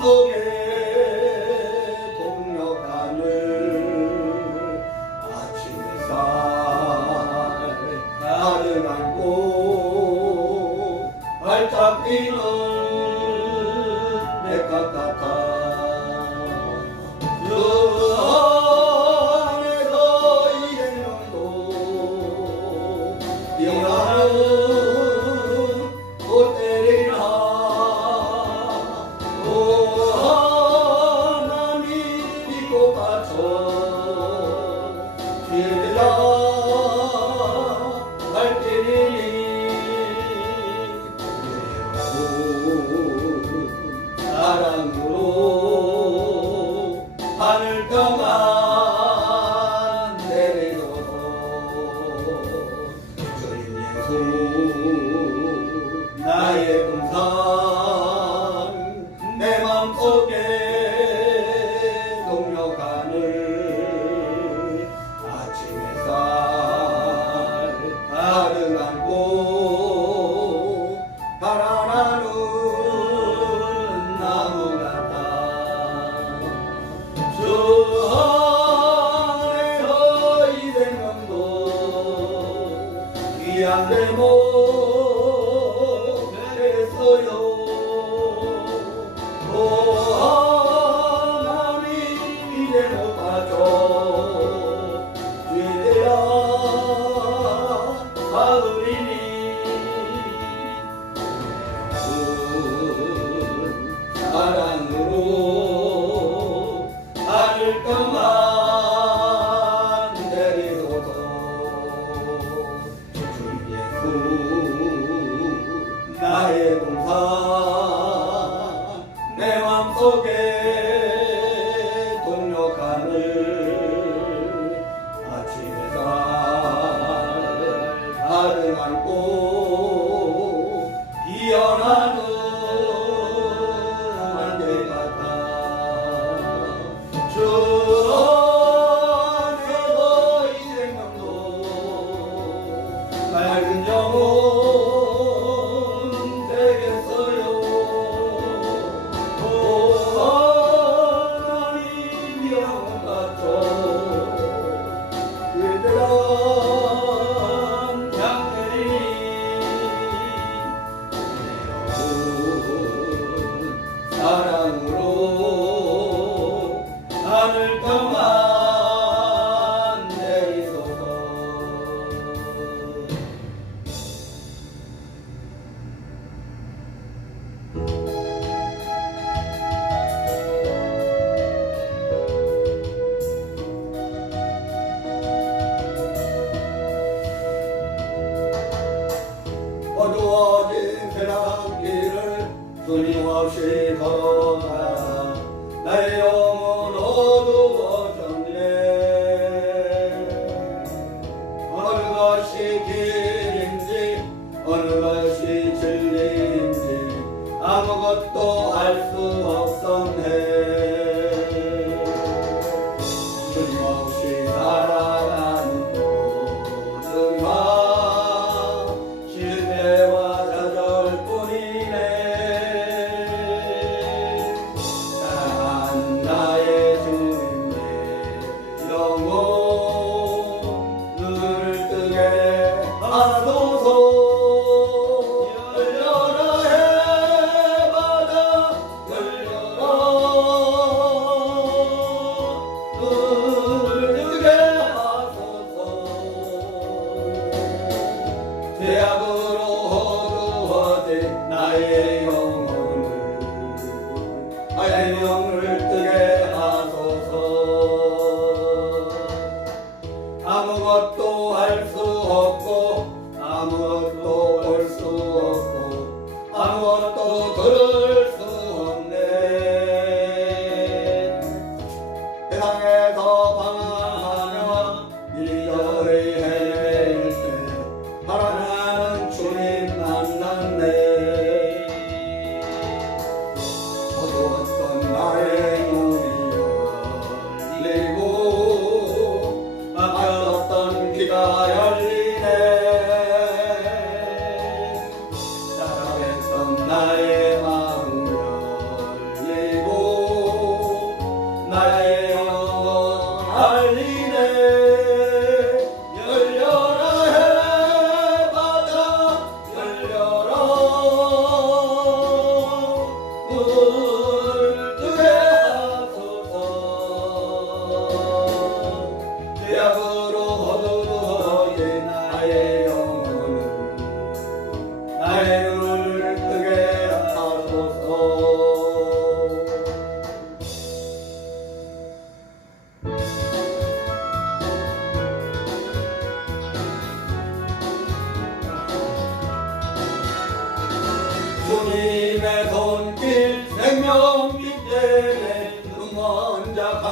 맘속에 동력하늘 아침 햇살 나를 안고 발짝 뛰는 내가 같아 그 안에서 이행령도 뛰어나는 꽃대리나 오 하나님 믿고 바쳐 기대라 갈 길이니 사랑으로 하늘까만 내려서 주님 예수 나의 동산 내 맘속에 동력하늘 아침 햇살 가득 안고 달아나는 나무 같아 주 안에서 이 생명도 귀한 대목 됐어요 오 하나님 이제 못 빠져 죄되라 가으리니 사랑으로 하늘까만 내리소서 주님 예수 나의 동산 내 맘속에 동력하늘 아침 햇살 가득 안고 피어나는 안개 같아 주 안에서 이 생명도 맑은 영혼 되겠어요 오 하나님 영혼 같아 그대란 향내리 사랑으로 하늘까만 내리소서 어두워진 세상길을 끊임없이 걸어가다 나의 영혼 어두워졌네 어느 것이 길인지 어느 것이 진리인지 아무것도 알 수 없었네 끊임없이 살아가는 모든 실패와 좌절뿐이네 사랑하는 나의 주님의 영혼 눈을 뜨게 하소서 열려라 해바다 열려라 눈을 뜨게 하소서 죄악으로 어두워진 나의 영혼을 나의 영을 뜨게 하소서 아무것도 할 수 없고 아무것도 볼 수 없고 아무것도 들을 수 없네 세상에서 방황하며 이리저리 헤매일 때 사랑하는 주님 만났네 어두웠던 나의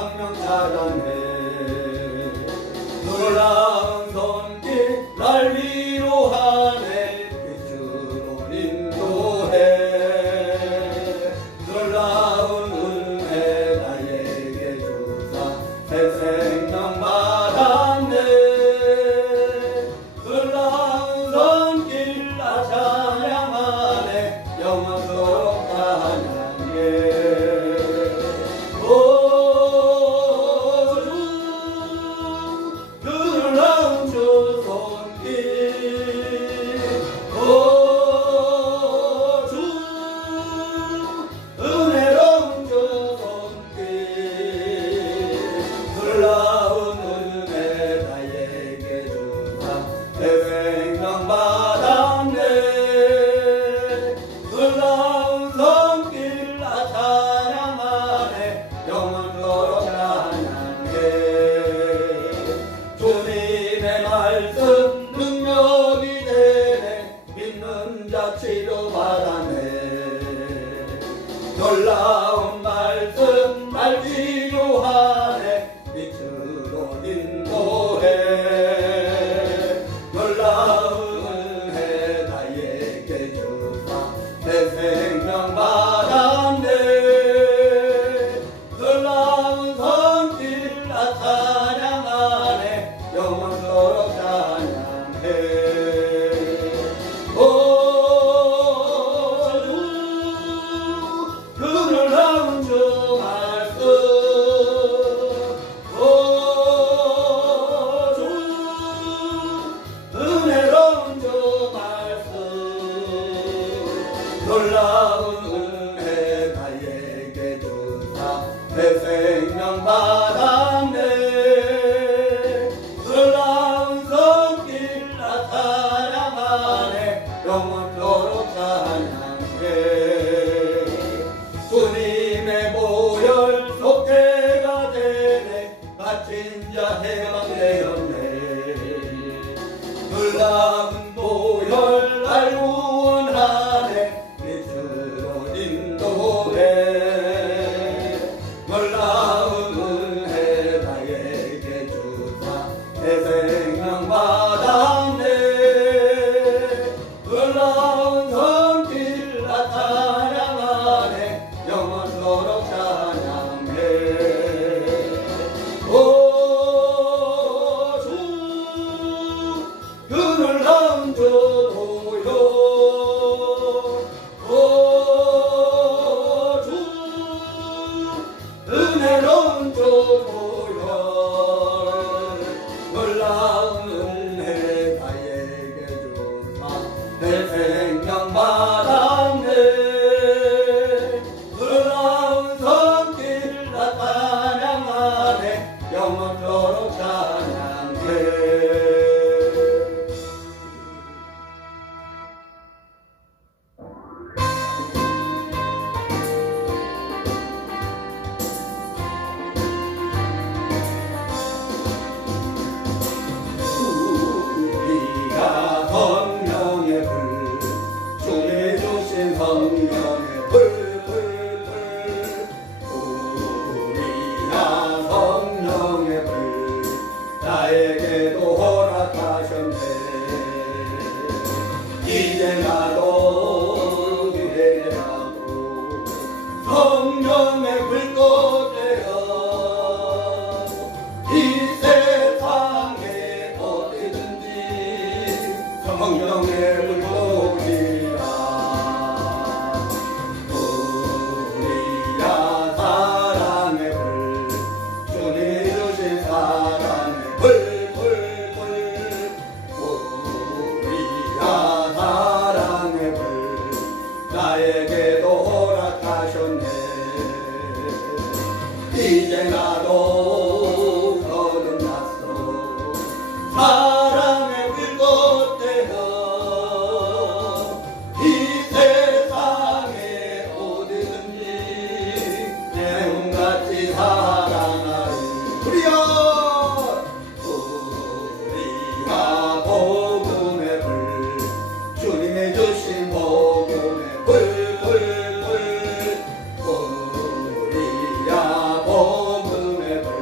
광명 찾았네. 놀라운 손길 날 위로하네. 빛으로 인도해. 놀라운 은혜 나에게 주사 새 생명 받았네. 놀라운 손길 나 찬양하네. 영원토록 찬양해. 주님의 말씀 능력이 되네. 믿는 자 치료받았네. 놀라운 말씀 날 위로하네. 빛으로 인도해. 놀라운 은혜 나에게 주사 내 생명 받았네. 놀라운 손길 나 찬양하네. 영원토록 찬양해. 오 주 그 놀라운 주 말씀. 오 주 은혜로운 주 말씀. 놀라운 은혜 나에게 주사 내 생명 받았네. 영원토록 찬양해. 주님의 보혈 속죄가 되네. 갇힌 자 해방되었네. 놀라운 보혈 날 구원하네. 빛으로 인도해. 놀라운 은혜 나에게 주사 내 생명 받았네. 놀라운 손길 나 찬양하네. 영원토록 찬양해. 오 주 그 놀라운 주 보혈. 오 주 은혜로운 주 보혈. 놀라운 은혜 나에게 주사 내 생명 받았네. 놀라운 손길 나 찬양하네. 영원토록 찬양해. 우리가 성령의 불, 주님이 주신 성령의 불, 우리가 성령의 불 나에게도 허락하셨네. 이제 나도 기대하고 성령의 불꽃 되어 이 세상에 어디든지 성령의 불꽃이라. 우리야 사랑의 불, 주님 주신 사랑의 불. 우리야 사랑의 불 나에게도 허락하셨네. 이제 나도 거듭났어. 사랑의 불꽃 되어 이 세상에 어디든지 내 몸같이 사랑하리. 우리야 복음의 불, 주님이 주신 복음의 불. 우리야 복음의 불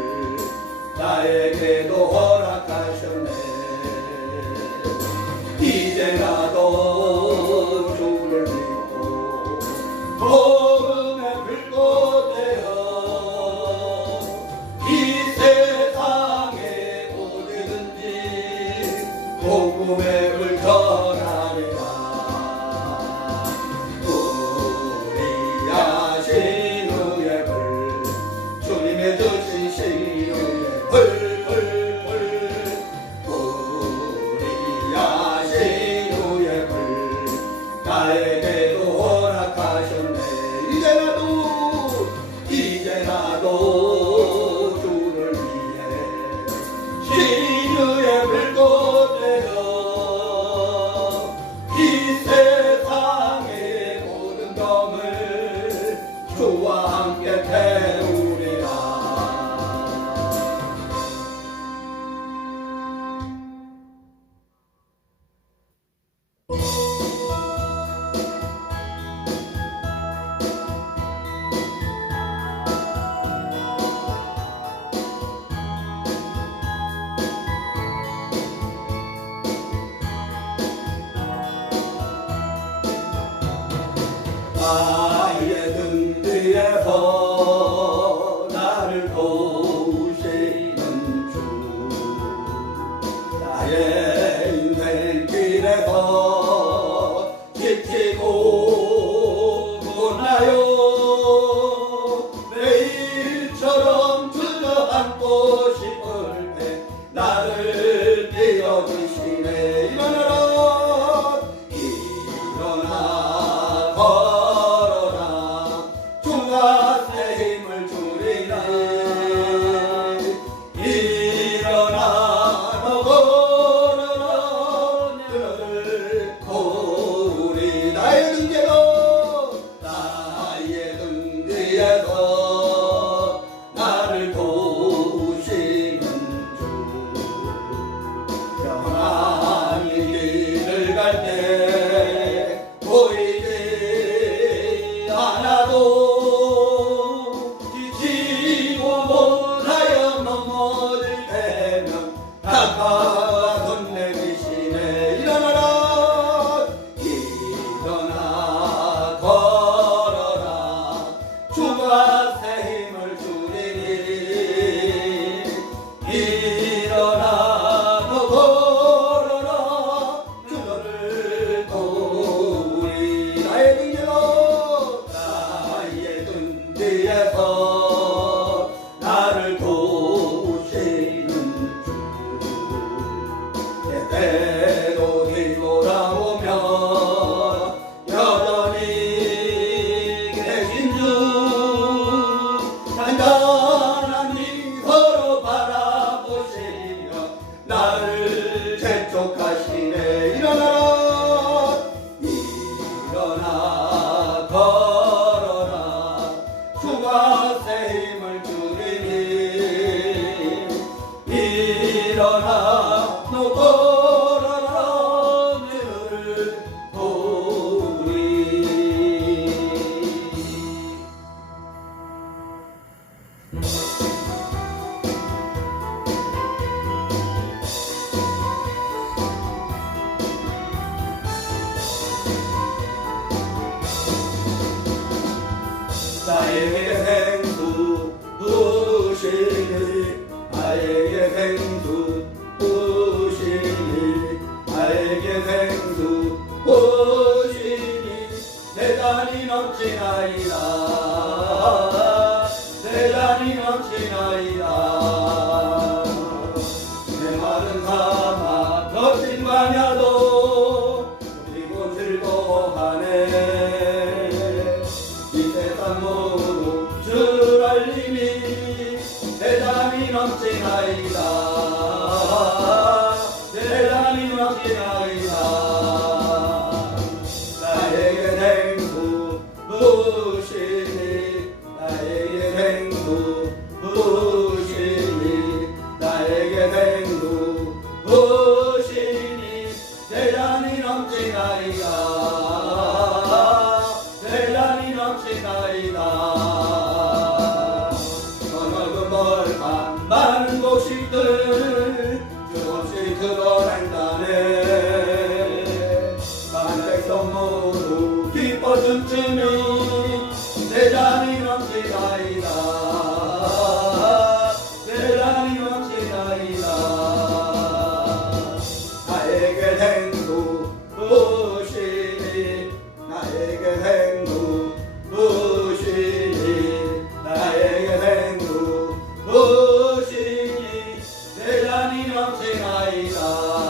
나도 주를 위해 신유의 불꽃 되어 이 세상의 모든 검을 주와 함께 태우리라. 나의 등 뒤에서 나를 도우시는 주, 나의 인생길에서 지치고 보나요. 매일처럼 주저앉고 싶을 때 나를 띄워주시네. 일어나라 일어나 걸어라 주가 새 힘을 주리니. 일어나 너 걸어라 그를 도우리. 나의 등 뒤에서 나를 도우시는 주, 평안히 길을 갈 때 보이지 않아도 지치고 못하여 넘어질 때면 다가와 손 내미시네. 일어나라 일어나 걸어라 주가 새 힘을 주리니. 일어나 너 걸어라 주를 도우리. 나의 등 뒤에서 나를 도우시는 주, 때때로 뒤돌아보면 여전히 계신 주, 단단한 미소로 바라보시며 나를 재촉하시네. 일어나라 일어나 걸어라 주가 새 힘을 주리니. 일어나 너 걸어라 주를 도우리. 나에게 생수 부으시니. 나에게 생수 부으시니. 나에게 생수 부으시니. 내 잔이 넘치나이다. 내 잔이 넘치나이다. 내 마른 사막 거친 광야도 그리고 즐거워하네. 이 세상 모두 주를 알리니. 내 잔이 넘치나이다. 내 잔이 넘치나이다. 나에게 생수 부으시니. 나에게 생수 부으시니. 나에게 생수 부으시니. 내 잔이 넘치나이다. 내 잔이 넘치나이다. 저 넓은 벌판 많은 곡식들 조금씩 드러낸다네. 많은 백성 모두 기뻐 춤추며 내 잔이 넘치나이다. 내 잔이 넘치나이다. 나에게 생수 부으시니. 나에게 생수 부으시니. 나에게 생수 부으시니. 내 잔이 넘치나이다.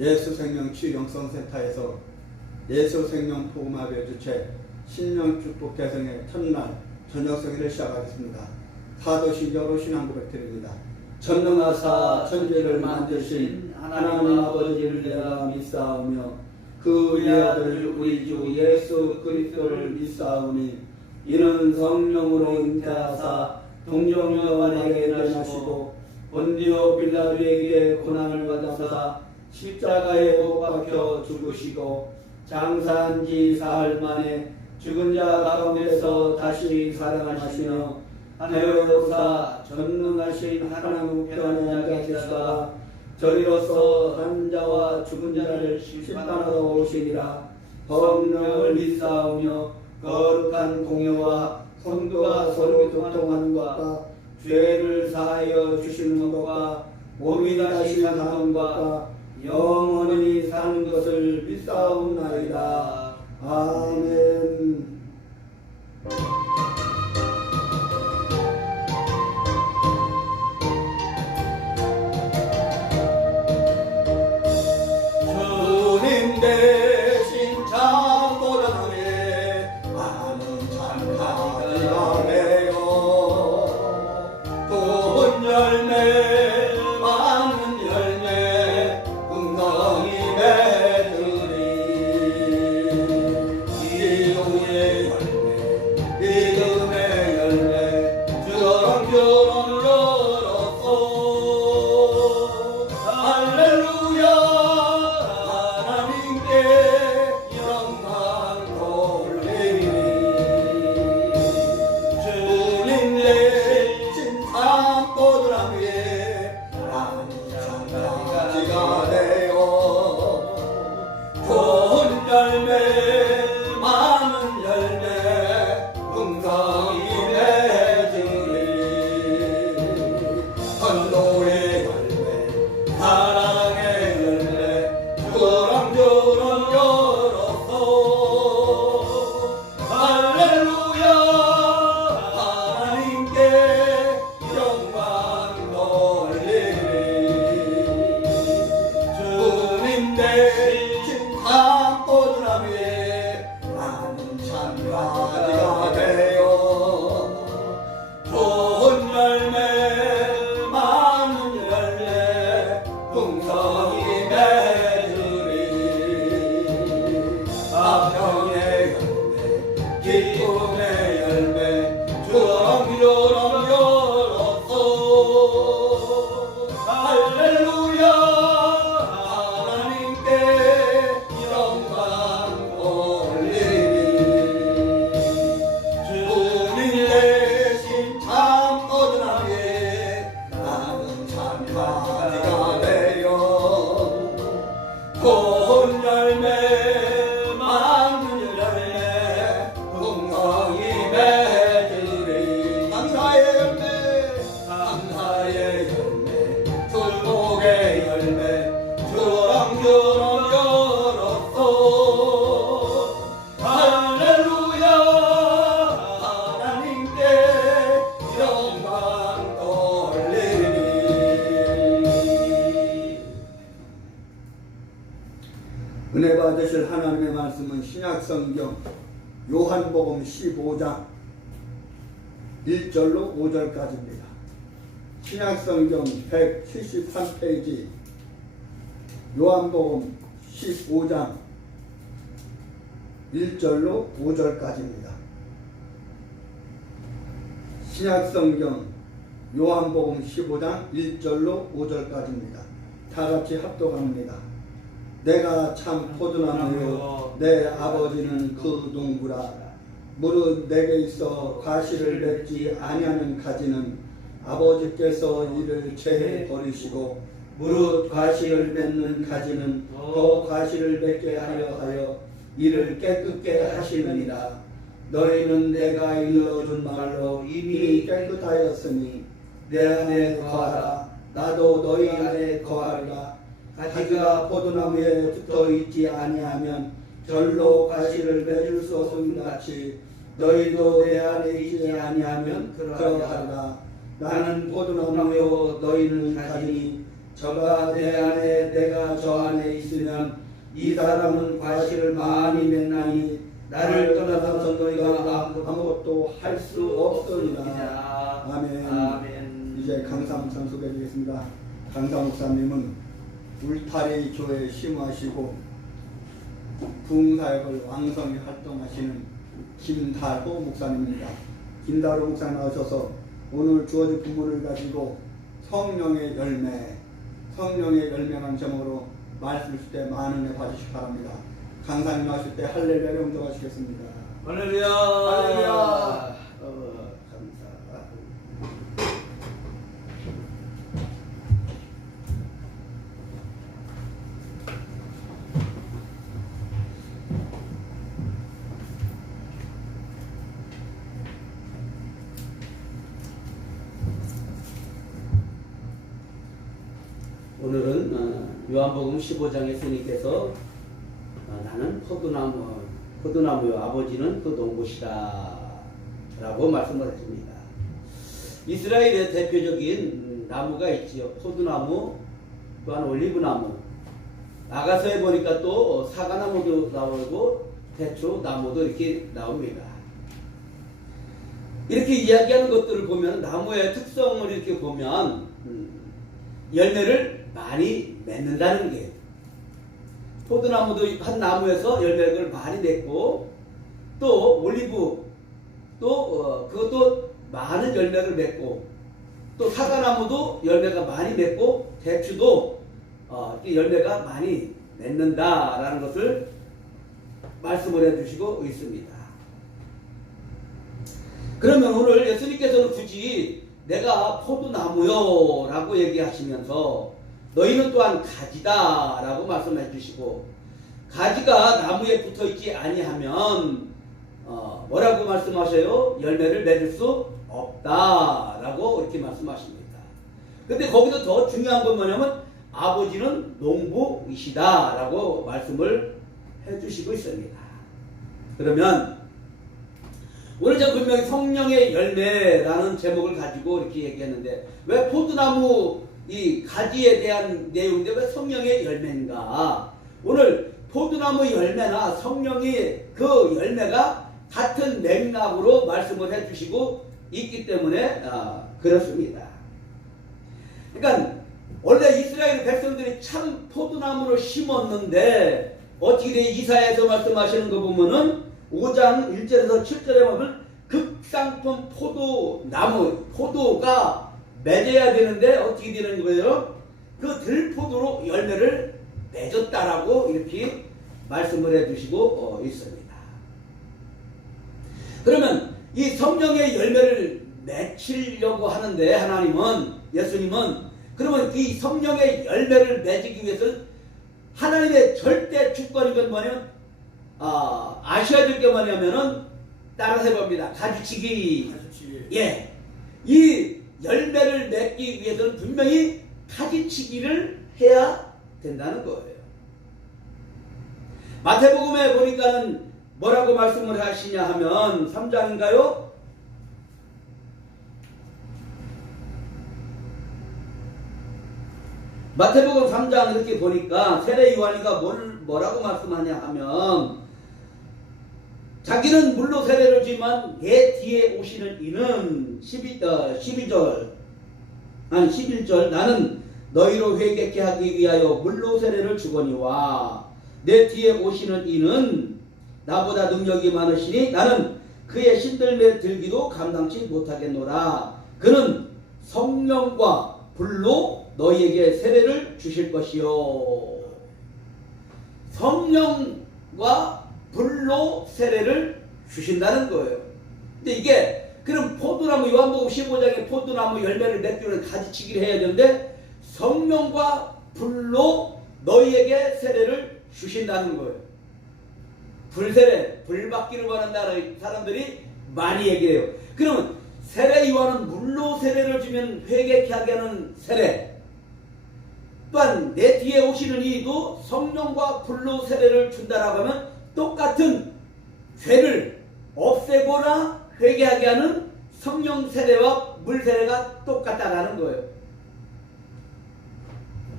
예수생명 치유영성센터에서 예수생명 복음화별 주최 신령축복 개성의 첫날 저녁성회를 시작하겠습니다. 사도신 여로신앙 고백드립니다. 전능하사 천지를 만드신 하나님 아버지를 내가 믿사오며 그 외아들 우리 주 예수 그리스도를 믿사오니 이는 성령으로 잉태하사 동정여호와에게 나시고 본디오 빌라도에게 고난을 받아사 십자가에 못 박혀 죽으시고 장사한 지 사흘 만에 죽은 자 가운데서 다시 살아나시며 하늘로사 전능하신 하나님 우편에 앉으시다가 저리로서 산 자와 죽은 자를 심판하러 오시니라. 성령을 믿사오며 거룩한 공예와 성도가 서로 교통하는 것과 죄를 사하여 주시는 것과 몸이 다시 사는 것과 영원히 사는 것을 믿사옵나이다. 아멘. 주님 대신 참보다 위에 많은 찬가가 되어 좋은 열매 많은 열매 풍성히 맺으리. 기도의 열매 믿음의 열매 주렁주렁 열었소. 할렐루야 하나님께 영광 돌리리. 주님 대신 참보드라 위에 많은 장가지가 되어 좋은 열매 많은 열매 풍성히 맺으리. 선도의 열매 사랑의 열매 주렁주렁 열었소. 할렐루야 하나님께 영광 돌리리. 주님 대신 참보드라 위에 많은 찬가지가 되어 좋은 열매 많은 열매 풍성히 맺으리. 화평의 열매 기쁨의 열매 주렁주렁 열었소. 할렐루야 하나님께 영광 돌리리. 주님 대신 참보드라 위에 나는 참가지가 되어 좋은 열매 많은 열매 풍성히 맺으리. 감사의 열매 감사의 열매 축복의 열매 주렁주렁 열었소. 할렐루야 하나님께 영광 돌리리. 은혜 받으실 하나님의 말씀은 신약성경 요한복음 15장 1절로 5절까지입니다. 신약성경 173페이지 요한복음 15장 1절로 5절까지입니다. 신약성경 요한복음 15장 1절로 5절까지입니다. 다같이 합독합니다. 내가 참 포도나무요 내 아버지는 그 농부라. 무릇 내게 있어 과실을 맺지 아니하는 가지는 아버지께서 이를 채해 버리시고 무릇 과실을 맺는 가지는 더 과실을 맺게 하여 이를 깨끗게 하시느니라. 너희는 내가 일러준 말로 이미 깨끗하였으니 내 안에 거하라. 나도 너희 안에 거하리라. 가지가 포도나무에 붙어 있지 아니하면 절로 가시를 맺을 수 없음 같이 너희도 내 안에 있지 아니하면 그러하리라. 나는 포도나무요 너희는 가지니 저가 내 안에 내가 저 안에 있으면 이 사람은 과실을 많이 맺나니 나를 떠나서 너희가 아무것도 할 수 없으리라. 아멘. 아멘. 이제 강사 목사 소개해드리겠습니다. 강사 목사님은 울타리 교회에 심하시고 부흥사역을 왕성히 활동하시는 김달호 목사님입니다. 김달호 목사님 나오셔서 오늘 주어진 부문을 가지고 성령의 열매라는 제목으로 말씀을 줄 때 많은 은혜 받으시기 바랍니다. 강사님 나오실 때 할렐루야 음성하시겠습니다. 할렐루야. 할렐루야. 감사. 오늘은 요한복음 15장에 예수님께서 나는 포도나무요 아버지는 그 농부시다 라고 말씀을 해줍니다. 이스라엘의 대표적인 나무가 있지요. 포도나무, 또한 올리브나무, 아가서에 보니까 또 사과나무도 나오고 대추나무도 이렇게 나옵니다. 이렇게 이야기하는 것들을 보면 나무의 특성을 이렇게 보면 열매를 많이 맺는다는 게, 포도나무도 한 나무에서 열매를 많이 맺고, 또 올리브 또 그것도 많은 열매를 맺고, 또 사과나무도 열매가 많이 맺고, 대추도 열매가 많이 맺는다라는 것을 말씀을 해주시고 있습니다. 그러면 오늘 예수님께서는 굳이 내가 포도나무요 라고 얘기하시면서 너희는 또한 가지다 라고 말씀해 주시고, 가지가 나무에 붙어있지 아니하면 뭐라고 말씀하셔요? 열매를 맺을 수 없다 라고 이렇게 말씀하십니다. 근데 거기서 더 중요한 건 뭐냐면 아버지는 농부이시다 라고 말씀을 해 주시고 있습니다. 그러면 오늘 제가 분명히 성령의 열매라는 제목을 가지고 이렇게 얘기했는데, 왜 포도나무 이 가지에 대한 내용인데 왜 성령의 열매인가? 오늘 포도나무 열매나 성령의 그 열매가 같은 맥락으로 말씀을 해주시고 있기 때문에 그렇습니다. 그러니까 원래 이스라엘 백성들이 참 포도나무를 심었는데 어떻게 돼? 이사야에서 말씀하시는 거 보면은 5장 1절에서 7절에 보면 극상품 포도나무, 포도가 맺어야 되는데 어떻게 되는 거예요? 그 들포도로 열매를 맺었다라고 이렇게 말씀을 해주시고 있습니다. 그러면 이 성령의 열매를 맺히려고 하는데 하나님은, 예수님은, 그러면 이 성령의 열매를 맺기 위해서는 하나님의 절대 주권이건 뭐냐면 아셔야 될 게 뭐냐면은 따라서 해봅니다. 가지치기. 예. 이 열매를 맺기 위해서는 분명히 가지치기를 해야 된다는 거예요. 마태복음에 보니까는 뭐라고 말씀을 하시냐 하면 3장인가요? 마태복음 3장 이렇게 보니까 세례 요한이가 뭐라고 말씀하냐 하면, 자기는 물로 세례를 주지만 내 뒤에 오시는 이는 11절 나는 너희로 회개케 하기 위하여 물로 세례를 주거니와 내 뒤에 오시는 이는 나보다 능력이 많으시니 나는 그의 신들매 들기도 감당치 못하겠노라. 그는 성령과 불로 너희에게 세례를 주실 것이요. 성령과 불로 세례를 주신다는 거예요. 근데 이게 그럼 포도나무, 요한복음 15장에 포도나무 열매를 맺기 위해 가지치기를 해야 되는데 성령과 불로 너희에게 세례를 주신다는 거예요. 불세례, 불받기를 원한다는 사람들이 많이 얘기해요. 그러면 세례 요한은 물로 세례를 주면 회개케 하게 하는 세례, 또한 내 뒤에 오시는 이도 성령과 불로 세례를 준다라고 하면 똑같은 죄를 없애거나 회개하게 하는 성령 세례와 물 세례가 똑같다라는 거예요.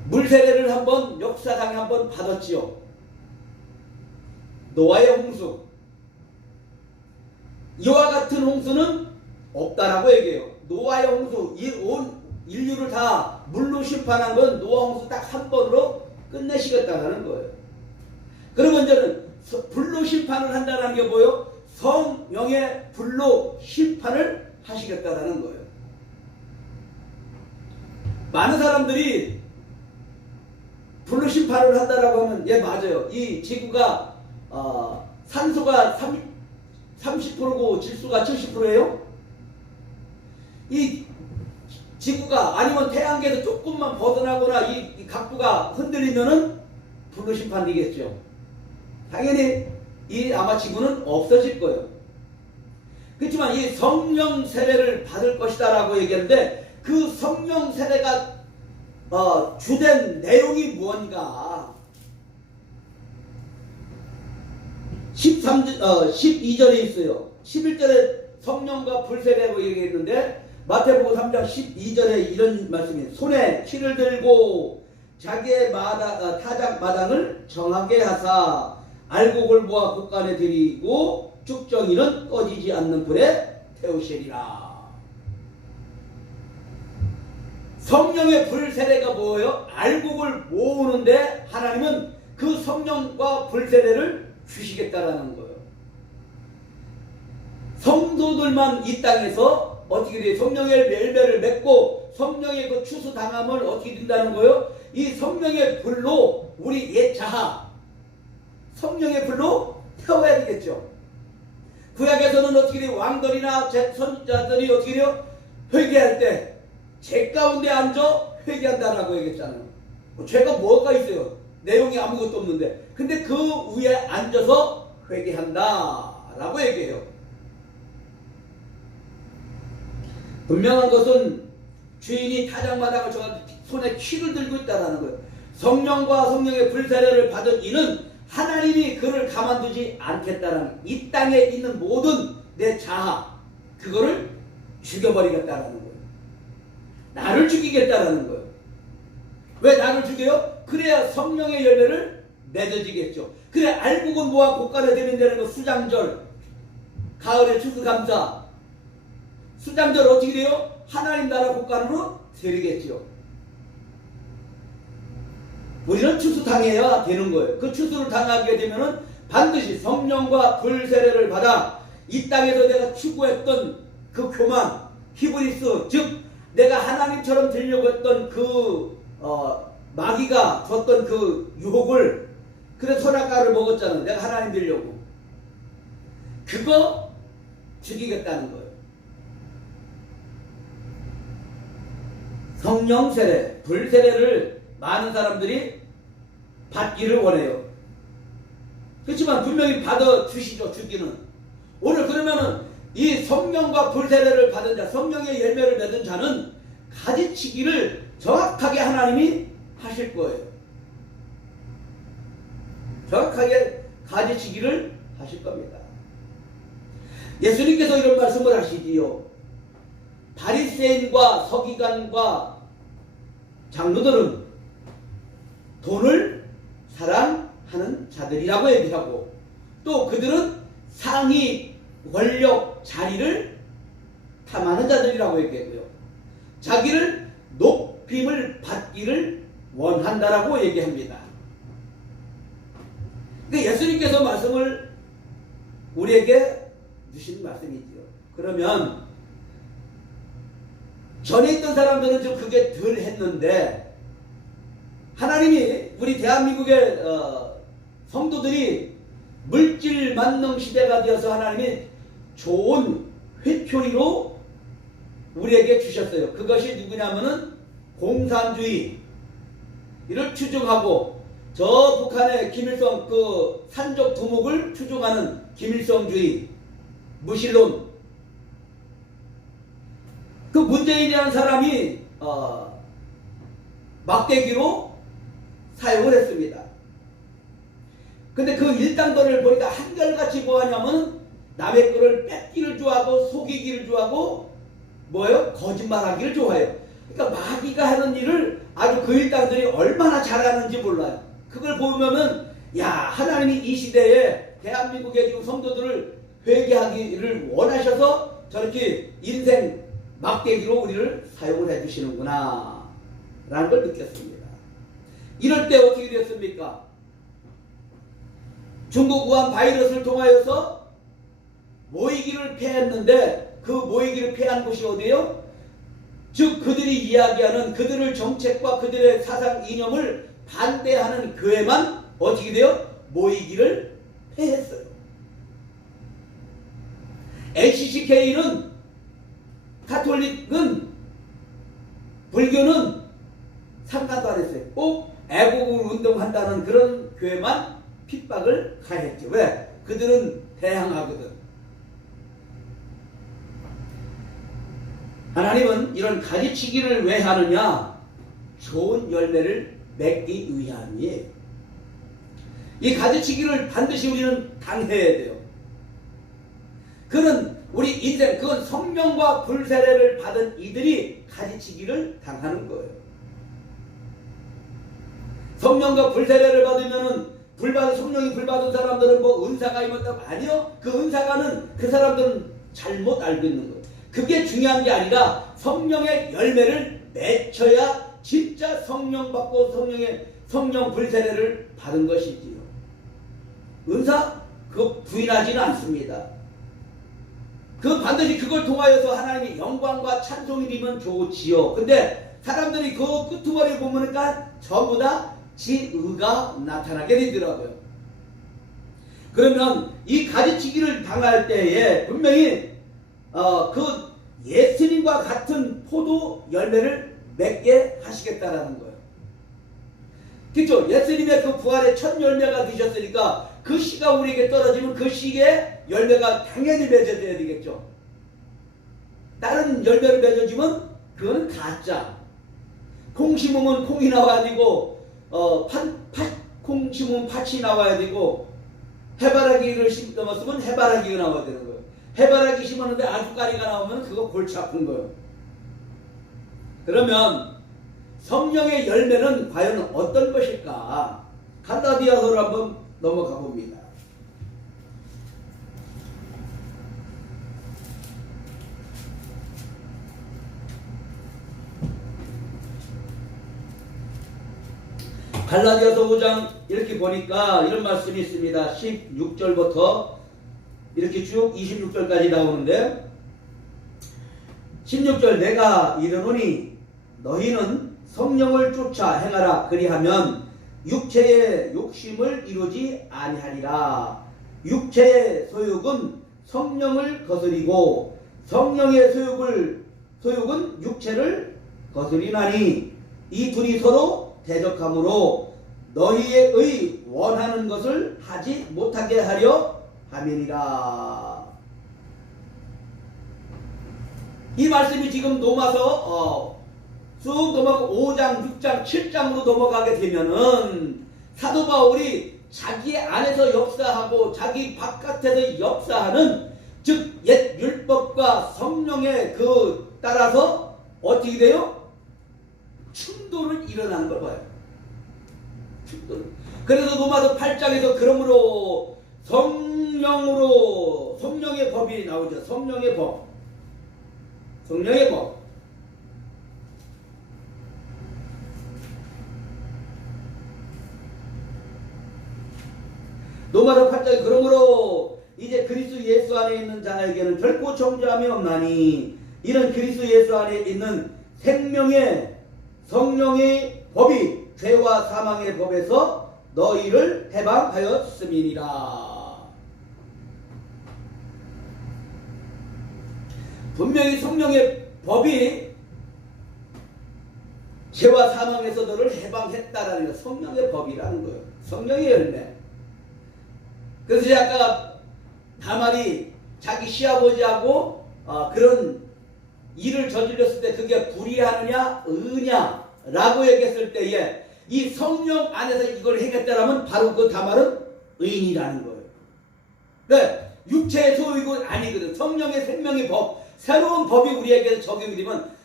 물세례를 한번 역사상에 한번 받았지요. 노아의 홍수. 이와 같은 홍수는 없다라고 얘기해요. 노아의 홍수, 온 인류를 다 물로 심판한 건 노아 홍수 딱 한 번으로 끝내시겠다는 거예요. 그러면 이제는 불로 심판을 한다는 게 뭐예요? 성령의 불로 심판을 하시겠다라는 거예요. 많은 사람들이 불로 심판을 한다라고 하면 예 맞아요. 이 지구가 산소가 30%고 질소가 70%예요. 이 지구가 아니면 태양계에서 조금만 벗어나거나 이 각부가 흔들리면은 불로 심판되겠죠. 당연히 이 아마 지구는 없어질 거예요. 그렇지만 이 성령 세례를 받을 것이다라고 얘기했는데 그 성령 세례가 주된 내용이 무언가 12절에 있어요. 11절에 성령과 불세례라고 얘기했는데 마태복음 3장 12절에 이런 말씀이 손에 키를 들고 자기의 타작 마당을 정하게 하사 알곡을 모아 곳간에 들이고 쭉정이는 꺼지지 않는 불에 태우시리라. 성령의 불세례가 뭐예요? 알곡을 모으는데 하나님은 그 성령과 불세례를 주시겠다라는 거예요. 성도들만 이 땅에서 어떻게 돼요? 성령의 열매를 맺고 성령의 그 추수당함을 어떻게 된다는 거예요? 이 성령의 불로 우리 옛 자아 성령의 불로 태워야 되겠죠. 구약에서는 어떻게 돼요? 왕들이나 선지자들이 어떻게 돼요? 회개할 때 죄 가운데 앉아 회개한다라고 얘기했잖아요. 죄가 뭐가 있어요? 내용이 아무것도 없는데 근데 그 위에 앉아서 회개한다라고 얘기해요. 분명한 것은 주인이 타작마당을 정하고 손에 키를 들고 있다는 거예요. 성령과 성령의 불세례를 받은 이는 하나님이 그를 가만두지 않겠다는 이 땅에 있는 모든 내 자아 그거를 죽여버리겠다는 거예요. 나를 죽이겠다는 거예요. 왜 나를 죽여요? 그래야 성령의 열매를 맺어지겠죠. 그래 알곡은 모아 곳간에 들인다는 거 수장절 가을에 추수감사 수장절 어떻게 돼요? 하나님 나라 곳간으로 세리겠죠. 우리는 추수당해야 되는 거예요. 그 추수를 당하게 되면은 반드시 성령과 불세례를 받아 이 땅에서 내가 추구했던 그 교만 히브리스 즉 내가 하나님처럼 되려고 했던 그 마귀가 줬던 그 유혹을 그래서 선악과를 먹었잖아요. 내가 하나님 되려고 그거 죽이겠다는 거예요. 성령 세례, 불세례를 많은 사람들이 받기를 원해요. 그렇지만 분명히 받아 주시죠. 주기는. 오늘 그러면은 이 성령과 불세례를 받은 자, 성령의 열매를 맺은 자는 가지치기를 정확하게 하나님이 하실 거예요. 정확하게 가지치기를 하실 겁니다. 예수님께서 이런 말씀을 하시지요. 바리새인과 서기관과 장로들은 돈을 사랑하는 자들이라고 얘기하고 또 그들은 상위 권력 자리를 탐하는 자들이라고 얘기했고요. 자기를 높임을 받기를 원한다라고 얘기합니다. 근데 예수님께서 말씀을 우리에게 주신 말씀이지요. 그러면 전에 있던 사람들은 좀 그게 덜 했는데 하나님이 우리 대한민국의 성도들이 물질 만능 시대가 되어서 하나님이 좋은 회초리로 우리에게 주셨어요. 그것이 누구냐면은 공산주의 이를 추종하고 저 북한의 김일성 그 산적 두목을 추종하는 김일성주의 무신론 그 문재인이라는 사람이 막대기로 사용을 했습니다. 근데 그 일당들을 보니까 한결같이 뭐하냐면 남의 거를 뺏기를 좋아하고 속이기를 좋아하고 뭐예요? 거짓말하기를 좋아해요. 그러니까 마귀가 하는 일을 아주 그 일당들이 얼마나 잘하는지 몰라요. 그걸 보면은 야, 하나님이 이 시대에 대한민국의 지금 성도들을 회개하기를 원하셔서 저렇게 인생 막대기로 우리를 사용을 해주시는구나 라는 걸 느꼈습니다. 이럴 때 어떻게 됐습니까? 중국 우한 바이러스를 통하여서 모이기를 폐했는데 그 모이기를 폐한 곳이 어디예요? 즉 그들이 이야기하는 그들의 정책과 그들의 사상 이념을 반대하는 교회만 어떻게 돼요? 모이기를 폐했어요. LCCK는 가톨릭은 불교는 상관도 안 했어요. 꼭 애국을 운동한다는 그런 교회만 핍박을 가했죠. 왜? 그들은 대항하거든. 하나님은 이런 가지치기를 왜 하느냐? 좋은 열매를 맺기 위함이에요. 이 가지치기를 반드시 우리는 당해야 돼요. 그는 우리 인생, 그건 성령과 불세례를 받은 이들이 가지치기를 당하는 거예요. 성령과 불세례를 받으면은 성령이 불받은 사람들은 뭐 은사가 임했다고 아니요. 그 은사가는 그 사람들은 잘못 알고 있는 거예요. 그게 중요한 게 아니라 성령의 열매를 맺혀야 진짜 성령 받고 성령 불세례를 받은 것이지요. 은사? 그거 부인하지는 않습니다. 그 반드시 그걸 통하여서 하나님의 영광과 찬송이 되면 좋지요. 근데 사람들이 그 끄트머리를 보니까 전부 다 지의가 나타나게 되더라고요. 그러면 이 가지치기를 당할 때에 분명히 그 예수님과 같은 포도 열매를 맺게 하시겠다라는 거예요. 그렇죠? 예수님의 그 부활의 첫 열매가 되셨으니까 그 씨가 우리에게 떨어지면 그 씨의 열매가 당연히 맺어져야 되겠죠. 다른 열매를 맺어주면 그건 가짜. 콩 심으면 콩이 나와야 되고 콩 심으면 팥이 나와야 되고 해바라기를 심었으면 해바라기가 나와야 되는 거예요. 해바라기 심었는데 아주까리가 나오면 그거 골치 아픈 거예요. 그러면 성령의 열매는 과연 어떤 것일까? 갈라디아서로 한번 넘어가 봅니다. 갈라디아서 5장 이렇게 보니까 이런 말씀이 있습니다. 16절부터 이렇게 쭉 26절까지 나오는데 16절 내가 이르노니 너희는 성령을 쫓아 행하라 그리하면 육체의 욕심을 이루지 아니하리라. 육체의 소욕은 성령을 거스리고 성령의 소욕은 육체를 거스리나니 이 둘이 서로 대적하므로 너희의 원하는 것을 하지 못하게 하려 함이니라. 이 말씀이 지금 넘어서 쑥 넘어가고 5장, 6장, 7장으로 넘어가게 되면은 사도 바울이 자기 안에서 역사하고 자기 바깥에서 역사하는 즉 옛 율법과 성령의 그 따라서 어떻게 돼요? 충돌은 일어나는 걸 봐요. 충돌. 그래서 로마서 8장에서 그러므로 성령의 법이 나오죠. 성령의 법. 로마서 8장에 그러므로 이제 그리스도 예수 안에 있는 자에게는 결코 정죄함이 없나니 이는 그리스도 예수 안에 있는 생명의 성령의 법이 죄와 사망의 법에서 너희를 해방하였음이니라. 분명히 성령의 법이 죄와 사망에서 너를 해방했다라는 거, 성령의 법이라는 거예요. 성령의 열매. 그래서 아까 다말이 자기 시아버지하고 그런 일을 저질렀을 때 그게 불의하느냐 의냐라고 얘기했을 때에 이 성령 안에서 이걸 해겠다라면 바로 그 다말은 의인이라는 거예요. 그러니까 육체의 소유가 아니거든. 성령의 생명의 법, 새로운 법이 우리에게 적용이 되면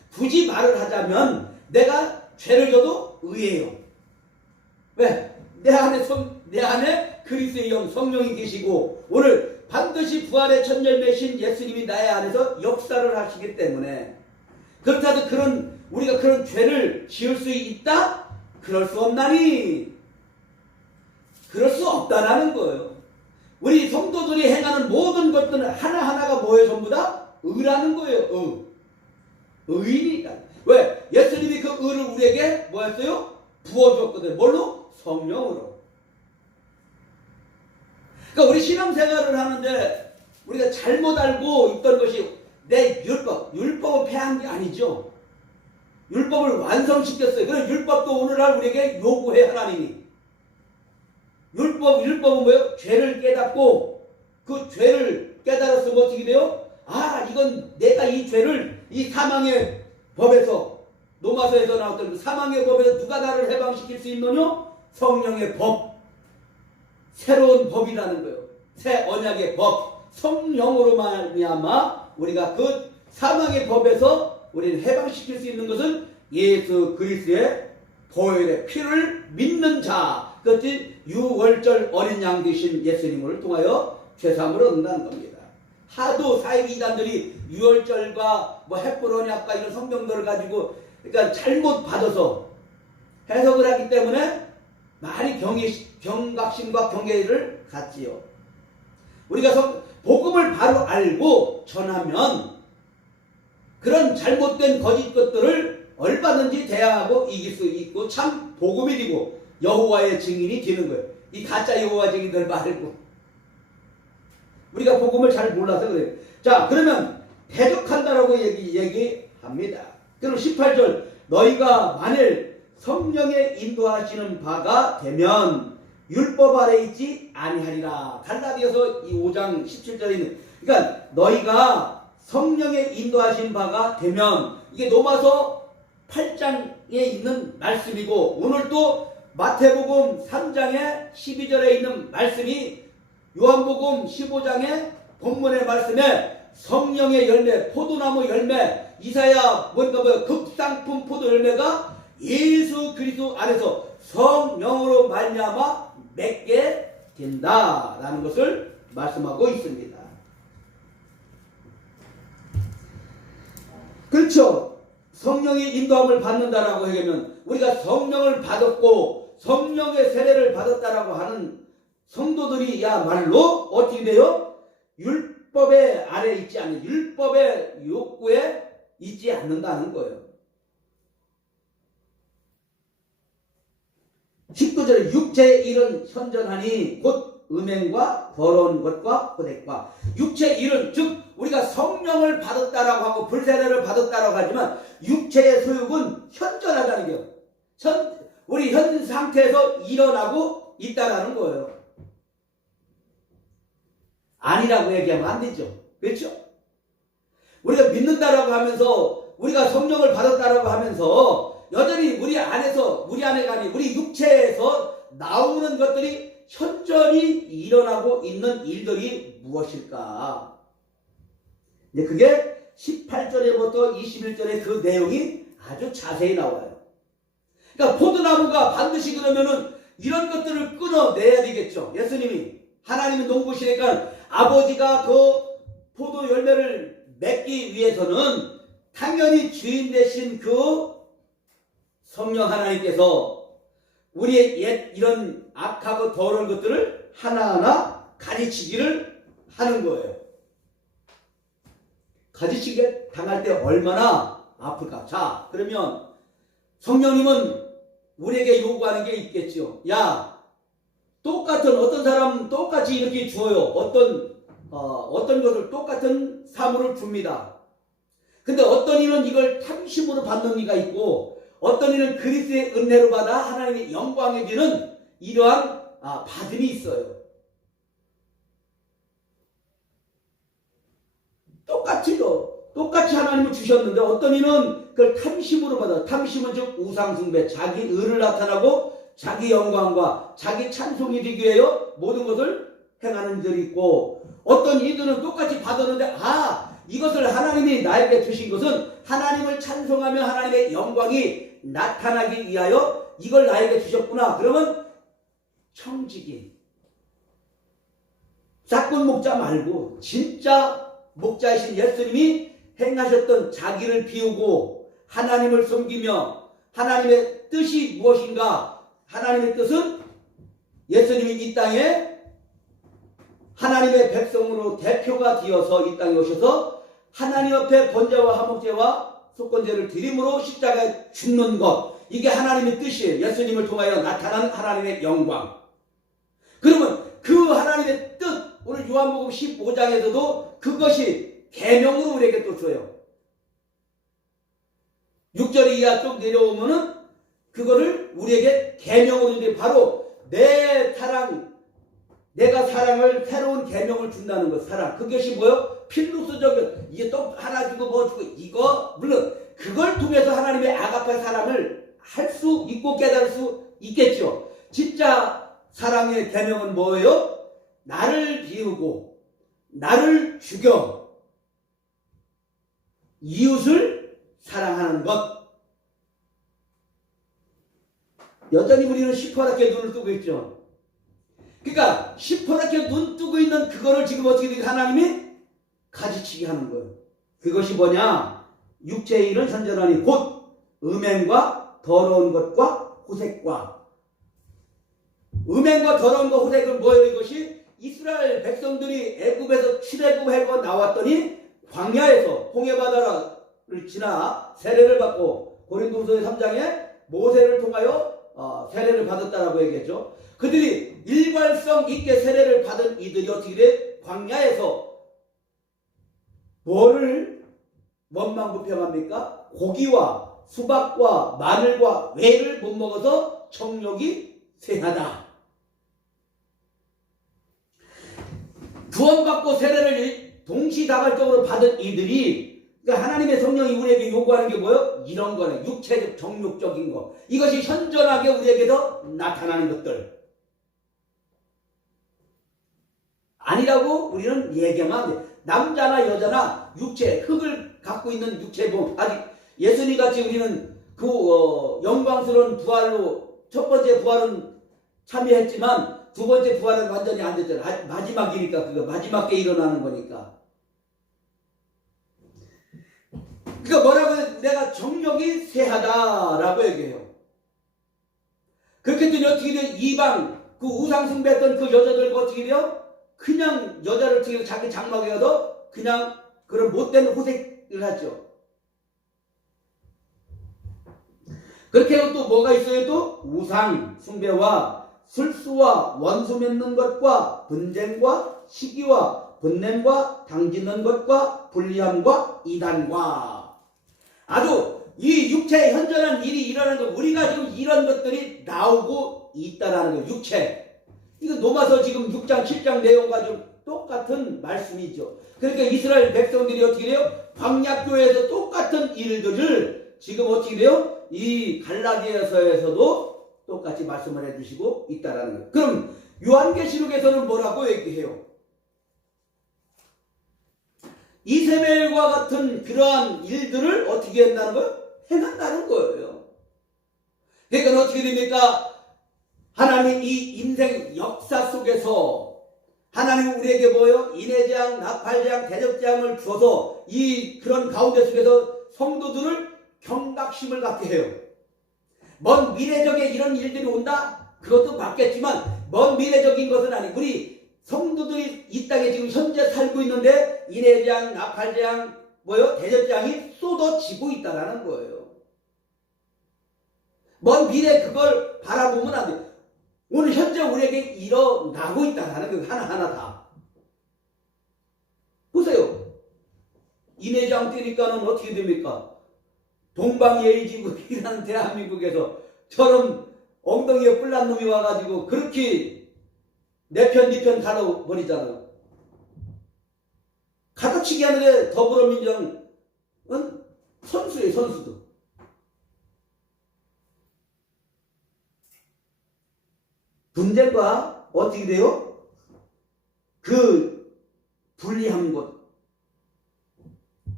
굳이 말을 하자면 내가 죄를 져도 의예요. 왜? 내 안에 그리스도의 영 성령이 계시고 오늘 반드시 부활의 첫 열매신 예수님이 나의 안에서 역사를 하시기 때문에 그렇다고 우리가 그런 죄를 지을 수 있다? 그럴 수 없나니? 그럴 수 없다라는 거예요. 우리 성도들이 행하는 모든 것들은 하나하나가 뭐예요? 전부 다 의라는 거예요. 의니까. 왜? 예수님이 그 의를 우리에게 뭐였어요? 부어주었거든요. 뭘로? 성령으로. 그러니까 우리 신앙생활을 하는데 우리가 잘못 알고 있던 것이 내 율법은 폐한 게 아니죠. 율법을 완성시켰어요. 그럼 율법도 오늘날 우리에게 요구해 하나님이. 율법은 뭐예요? 죄를 깨닫고 그 죄를 깨달았으면 어떻게 돼요? 이건 내가 이 죄를 이 사망의 법에서 로마서에서 나왔던 그 사망의 법에서 누가 나를 해방시킬 수 있느냐? 성령의 법. 새로운 법이라는 거예요. 새 언약의 법. 성령으로 말미암아 우리가 그 사망의 법에서 우리를 해방시킬 수 있는 것은 예수 그리스도의 보혈의 피를 믿는 자. 그것이 유월절 어린 양 되신 예수님을 통하여 죄사함을 얻는다는 겁니다. 하도 사이비단들이 유월절과 햇불언약과 이런 성경들을 가지고 그러니까 잘못 받아서 해석을 하기 때문에 많이 경각심과 경계를 갖지요. 우리가 복음을 바로 알고 전하면 그런 잘못된 거짓 것들을 얼마든지 대항하고 이길 수 있고 참 복음이 되고 여호와의 증인이 되는 거예요. 이 가짜 여호와 증인들 말고 우리가 복음을 잘 몰라서 그래요. 자, 그러면 대적한다라고 얘기합니다. 그럼 18절 너희가 만일 성령의 인도하시는 바가 되면 율법 아래 있지 아니하리라. 갈라디아서 5장 17절에 있는 그러니까 너희가 성령의 인도하신 바가 되면 이게 로마서 8장에 있는 말씀이고 오늘 또 마태복음 3장에 12절에 있는 말씀이 요한복음 15장의 본문의 말씀에 성령의 열매, 포도나무 열매, 이사야 극상품 포도 열매가 예수 그리스도 안에서 성령으로 말미암아 맺게 된다라는 것을 말씀하고 있습니다. 그렇죠. 성령의 인도함을 받는다라고 하면 우리가 성령을 받았고 성령의 세례를 받았다라고 하는 성도들이야말로 어떻게 돼요? 율법의 아래 있지 않는 율법의 욕구에 있지 않는다는 거예요. 19절에 육체의 일은 현전하니 곧 음행과 더러운 것과 호색과 육체의 일은 즉 우리가 성령을 받았다라고 하고 불세례를 받았다라고 하지만 육체의 소욕은 현전하다는 거예요. 우리 현 상태에서 일어나고 있다라는 거예요. 아니라고 얘기하면 안 되죠. 그렇죠? 우리가 믿는다라고 하면서 우리가 성령을 받았다라고 하면서 여전히 우리 안에가 아닌 우리 육체에서 나오는 것들이 현저히 일어나고 있는 일들이 무엇일까? 그게 18절에부터 21절의 그 내용이 아주 자세히 나와요. 그러니까 포도나무가 반드시 그러면은 이런 것들을 끊어내야 되겠죠. 예수님이 하나님이 농부시니까 아버지가 그 포도 열매를 맺기 위해서는 당연히 주인 되신 그 성령 하나님께서 우리의 옛 이런 악하고 더러운 것들을 하나하나 가르치기를 하는 거예요. 가르치게 당할 때 얼마나 아플까? 자, 그러면 성령님은 우리에게 요구하는 게 있겠죠. 야, 어떤 사람 똑같이 이렇게 줘요. 어떤 것을 똑같은 사물을 줍니다. 근데 어떤 이는 이걸 탐심으로 받는 이가 있고 어떤 이는 그리스도의 은혜로 받아 하나님의 영광에 드는 이러한 받음이 있어요. 똑같이 하나님을 주셨는데 어떤 이는 그걸 탐심으로 받아. 탐심은 즉 우상숭배, 자기 의를 나타나고 자기 영광과 자기 찬송이 되기 위하여 모든 것을 행하는 이들이 있고 어떤 이들은 똑같이 받았는데 이것을 하나님이 나에게 주신 것은 하나님을 찬송하며 하나님의 영광이 나타나기 위하여 이걸 나에게 주셨구나. 그러면 청지기, 짝꿍 목자 말고 진짜 목자이신 예수님이 행하셨던 자기를 비우고 하나님을 섬기며 하나님의 뜻이 무엇인가? 하나님의 뜻은 예수님이 이 땅에 하나님의 백성으로 대표가 되어서 이 땅에 오셔서 하나님 앞에 번제와 화목제와 속건제를 드림으로 십자가에 죽는 것, 이게 하나님의 뜻이에요. 예수님을 통하여 나타난 하나님의 영광. 그러면 그 하나님의 뜻, 오늘 요한복음 15장에서도 그것이 계명으로 우리에게 또 줘요. 6절 이하 쭉 내려오면은 그거를 우리에게 계명으로 이제 바로 내 사랑, 내가 사랑을 새로운 계명을 준다는 것. 사랑, 그것이 뭐요? 필로스적인, 이게 또 하나 주고 뭐 주고, 이거 물론 그걸 통해서 하나님의 아가페 사랑을 할 수 있고 깨달을 수 있겠죠. 진짜 사랑의 계명은 뭐예요? 나를 비우고 나를 죽여 이웃을 사랑하는 것. 여전히 우리는 시퍼렇게 눈을 뜨고 있죠. 그러니까 시퍼렇게 눈 뜨고 있는 그거를 지금 어떻게 되게 하나님이 가지치게 하는 거예요. 그것이 뭐냐? 육체의 일은 현전하니 곧 음행과 더러운 것과 호색과. 음행과 더러운 것, 호색은 뭐예요? 이것이 이스라엘 백성들이 애굽에서 출애굽하고 나왔더니 광야에서 홍해바다를 지나 세례를 받고 고린도후서 3장에 모세를 통하여 세례를 받았다라고 얘기했죠. 그들이 일관성 있게 세례를 받은 이들이 어떻게 돼? 광야에서 뭐를 원망부평합니까? 고기와 수박과 마늘과 회를 못 먹어서 정욕이 쇠하다. 구원받고 세례를 동시다발적으로 받은 이들이, 그러니까 하나님의 성령이 우리에게 요구하는 게 뭐예요? 이런 거네. 육체적 정욕적인 거. 이것이 현존하게 우리에게서 나타나는 것들. 아니라고 우리는 얘기하면 안 돼. 남자나 여자나 육체, 흙을 갖고 있는 육체 몸, 아직 예수님 같이 우리는 그 영광스러운 부활로 첫 번째 부활은 참여했지만 두 번째 부활은 완전히 안 됐잖아. 마지막이니까, 그거 마지막에 일어나는 거니까. 그러니까 뭐라고 해요? 내가 정욕이 쇠하다라고 얘기해요. 그렇게 했더니 어떻게 돼요? 이방 그 우상숭배했던 그 여자들과 어떻게 돼요? 그냥 여자를 어떻게 자기 장막에 가도 그냥 그런 못된 호색을 하죠. 그렇게 해서 또 뭐가 있어요? 또 우상 숭배와 술수와 원수 맺는 것과 분쟁과 시기와 분냄과 당짓는 것과 불리함과 이단과, 아주 이 육체에 현존한 일이 일어나는 거, 우리가 지금 이런 것들이 나오고 있다라는 거예요. 육체. 이거 로마서 지금 6장 7장 내용과 좀 똑같은 말씀이죠. 그러니까 이스라엘 백성들이 어떻게 돼요? 광야교회에서 똑같은 일들을 지금 어떻게 돼요? 이 갈라디아서에서도 똑같이 말씀을 해주시고 있다라는 거예요. 그럼 요한계시록에서는 뭐라고 얘기해요? 이세벨과 같은 그러한 일들을 어떻게 한다는 거예요? 행한다는 거예요. 그러니까 어떻게 됩니까? 하나님 이 인생 역사 속에서 하나님은 우리에게 뭐예요? 인해장, 나팔장, 대접장을 주어서 이 그런 가운데 속에서 성도들을 경각심을 갖게 해요. 먼 미래적에 이런 일들이 온다? 그것도 맞겠지만 먼 미래적인 것은 아니고 우리 성도들이 이 땅에 지금 현재 살고 있는데 인해장, 나팔장, 대접장이 쏟아지고 있다는 거예요. 먼 미래 그걸 바라보면 안 돼요. 오늘 현재 우리에게 일어나고 있다는 거 하나하나 다. 보세요. 인해장 때니까는 어떻게 됩니까? 동방예의지국이라는 대한민국에서 저런 엉덩이에 뿔난 놈이 와가지고 그렇게 내 편, 네 편 가려버리잖아요. 가다치기 하는데 더불어민주당은 선수예요, 선수도. 분쟁과 어떻게 돼요? 그 불리한 것.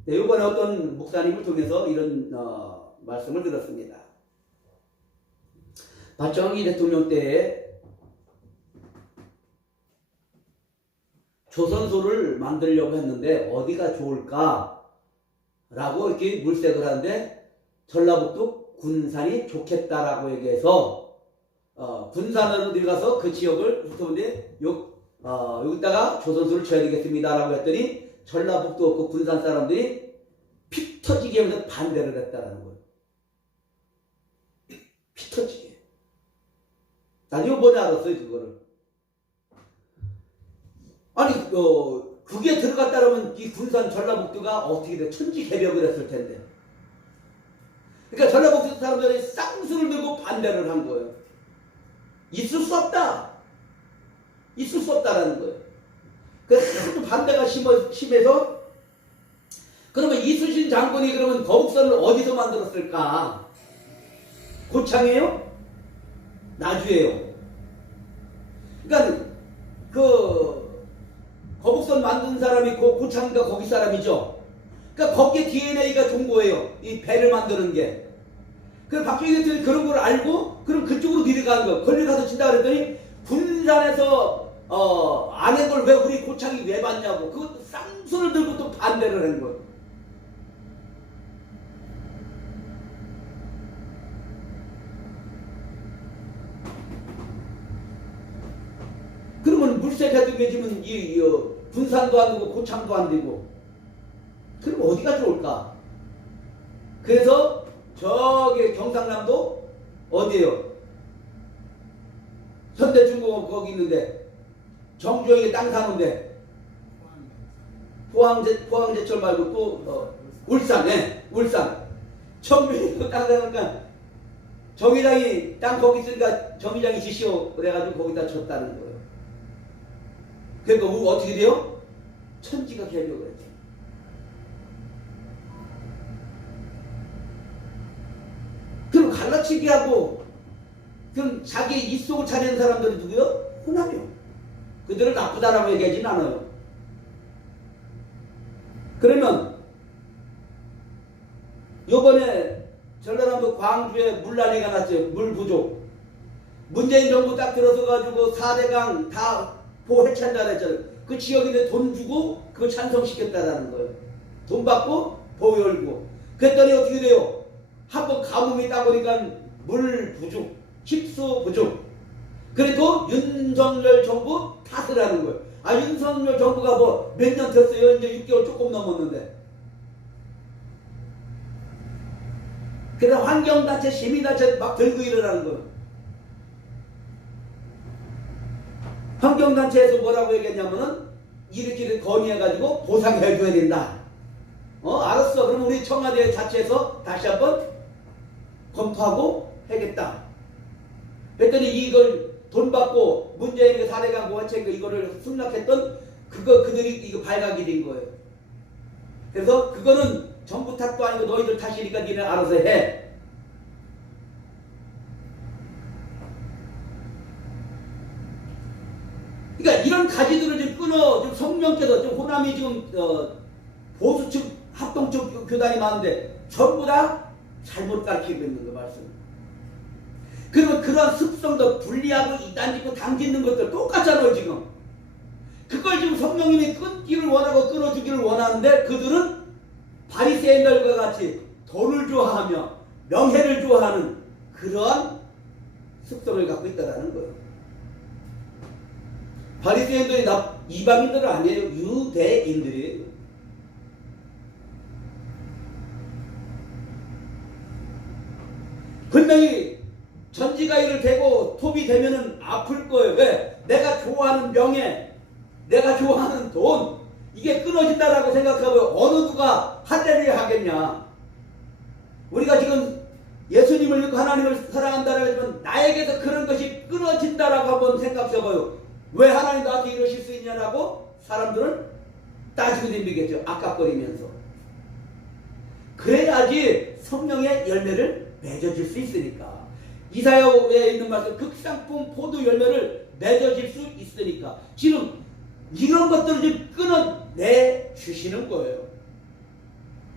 네, 이번에 어떤 목사님을 통해서 이런 말씀을 들었습니다. 박정희 대통령 때에 조선소를 만들려고 했는데 어디가 좋을까? 라고 이렇게 물색을 하는데 전라북도 군산이 좋겠다라고 얘기해서 군산으로 들어가서 그 지역을 훑어보는데 여기다가 조선소를 쳐야 되겠습니다라고 했더니 전라북도 그 군산 사람들이 피 터지게 하면서 반대를 했다라는 거예요. 피 터지게. 난 이번에 알았어요, 그거를. 아니, 그게 들어갔다라면 이 군산 전라북도가 어떻게 돼? 천지개벽을 했을 텐데. 그러니까 전라북도 사람들이 쌍수를 들고 반대를 한 거예요. 있을 수 없다. 있을 수 없다라는 거예요. 그래서 반대가 심해서 그러면 이순신 장군이 그러면 거북선을 어디서 만들었을까? 고창이에요? 나주예요. 그러니까 그 거북선 만든 사람이 고창인가 거기 사람이죠. 그러니까 거기에 DNA가 좋은 거예요. 이 배를 만드는 게. 그래서 박정희 대통령이 그런 걸 알고 그럼 그쪽으로 내려가는 거. 걸리 가서 친다 그랬더니 군산에서 안 한 걸 왜 우리 고창이 왜 받냐고. 그 쌍수를 들고 또 반대를 한 거예요. 그러면 물색해도 매지면 군산도 안 되고 고창도 안 되고 그럼 어디가 좋을까? 그래서 저기 경상남도 어디에요? 현대중공업 거기 있는데 정주영이 땅 사는데 포항제철 말고 또 울산에 울산 정주영이 땅 사니까 정의장이 땅 거기 있으니까 정의장이 지시오 그래가지고 거기다 쳤다는 거예요. 그러니까 어떻게 돼요? 천지가 개벽을 했죠. 그럼 갈라치기하고 그럼 자기 입속을 차리는 사람들이 누구요? 호남이요. 그들을 나쁘다라고 얘기하지는 않아요. 그러면 요번에 전라남도 광주에 물난리가 났죠. 물 부족. 문재인 정부 딱 들어서 가지고 4대강 다 보해찬다 했잖아요. 그 지역인데 돈 주고 그거 찬성시켰다라는 거예요. 돈 받고 보호 열고. 그랬더니 어떻게 돼요? 한번 가뭄이 따보니까 물 부족, 식수 부족. 그리고 윤석열 정부 탓을 하는 거예요. 아, 윤석열 정부가 뭐 몇 년 됐어요? 이제 6개월 조금 넘었는데. 그래서 환경단체, 시민단체 막 들고 일어나는 거예요. 환경단체에서 뭐라고 얘기했냐면은 이렇게 건의해가지고 보상해줘야 된다. 알았어. 그럼 우리 청와대 자체에서 다시 한번 검토하고 하겠다. 그랬더니 이걸 돈 받고 문재인이 4대강 보호책 이거를 승낙했던 그들이 이거 발각이 된 거예요. 그래서 그거는 정부 탓도 아니고 너희들 탓이니까 니네 알아서 해. 그러니까 이런 가지들을 좀 끊어, 좀 성령께서, 좀 호남이 지금, 보수측, 합동측 교단이 많은데, 전부 다 잘못 가르치고 있는 거 말씀. 그러면 그런 습성도 분리하고 이단짓고 당짓는 것들 똑같잖아요, 지금. 그걸 지금 성령님이 끊기를 원하고 끊어주기를 원하는데, 그들은 바리새인들과 같이 돈을 좋아하며, 명예를 좋아하는 그러한 습성을 갖고 있다는 거예요. 바리새인들이 이방인들은 아니에요. 유대인들이에요. 분명히 전지가위를 대고 톱이 되면은 아플 거예요. 왜? 내가 좋아하는 명예, 내가 좋아하는 돈, 이게 끊어진다라고 생각하고 어느 누가 할례를 하겠냐. 우리가 지금 예수님을 믿고 하나님을 사랑한다라고 하면 나에게서 그런 것이 끊어진다라고 한번 생각해봐요. 왜 하나님 나한테 이러실 수 있냐라고 사람들은 따지고 댕기겠죠. 아깝거리면서. 그래야지 성령의 열매를 맺어질 수 있으니까. 이사야에 있는 말씀 극상품 포도 열매를 맺어질 수 있으니까. 지금 이런 것들을 좀 끊어내 주시는 거예요.